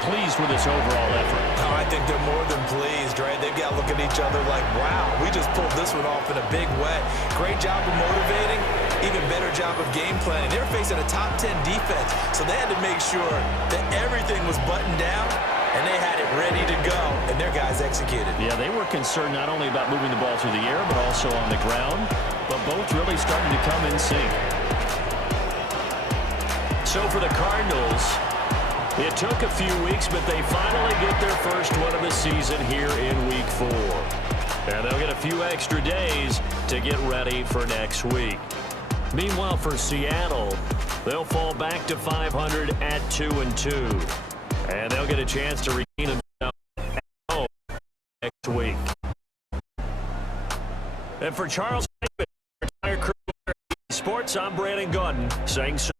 pleased with this overall effort. No, I think they're more than pleased, right? They've got to look at each other like, wow, we just pulled this one off in a big way. Great job of motivating, even better job of game planning. They were facing a top 10 defense, so they had to make sure that everything was buttoned down, and they had it ready to go, and their guys executed. Yeah, they were concerned not only about moving the ball through the air, but also on the ground, but both really starting to come in sync. So for the Cardinals, it took a few weeks, but they finally get their first one of the season here in Week 4. And they'll get a few extra days to get ready for next week. Meanwhile, for Seattle, they'll fall back to 500 at 2-2. And they'll get a chance to redeem themselves at home next week. And for Charles, entire crew, Sports, I'm Brandon Gordon saying so.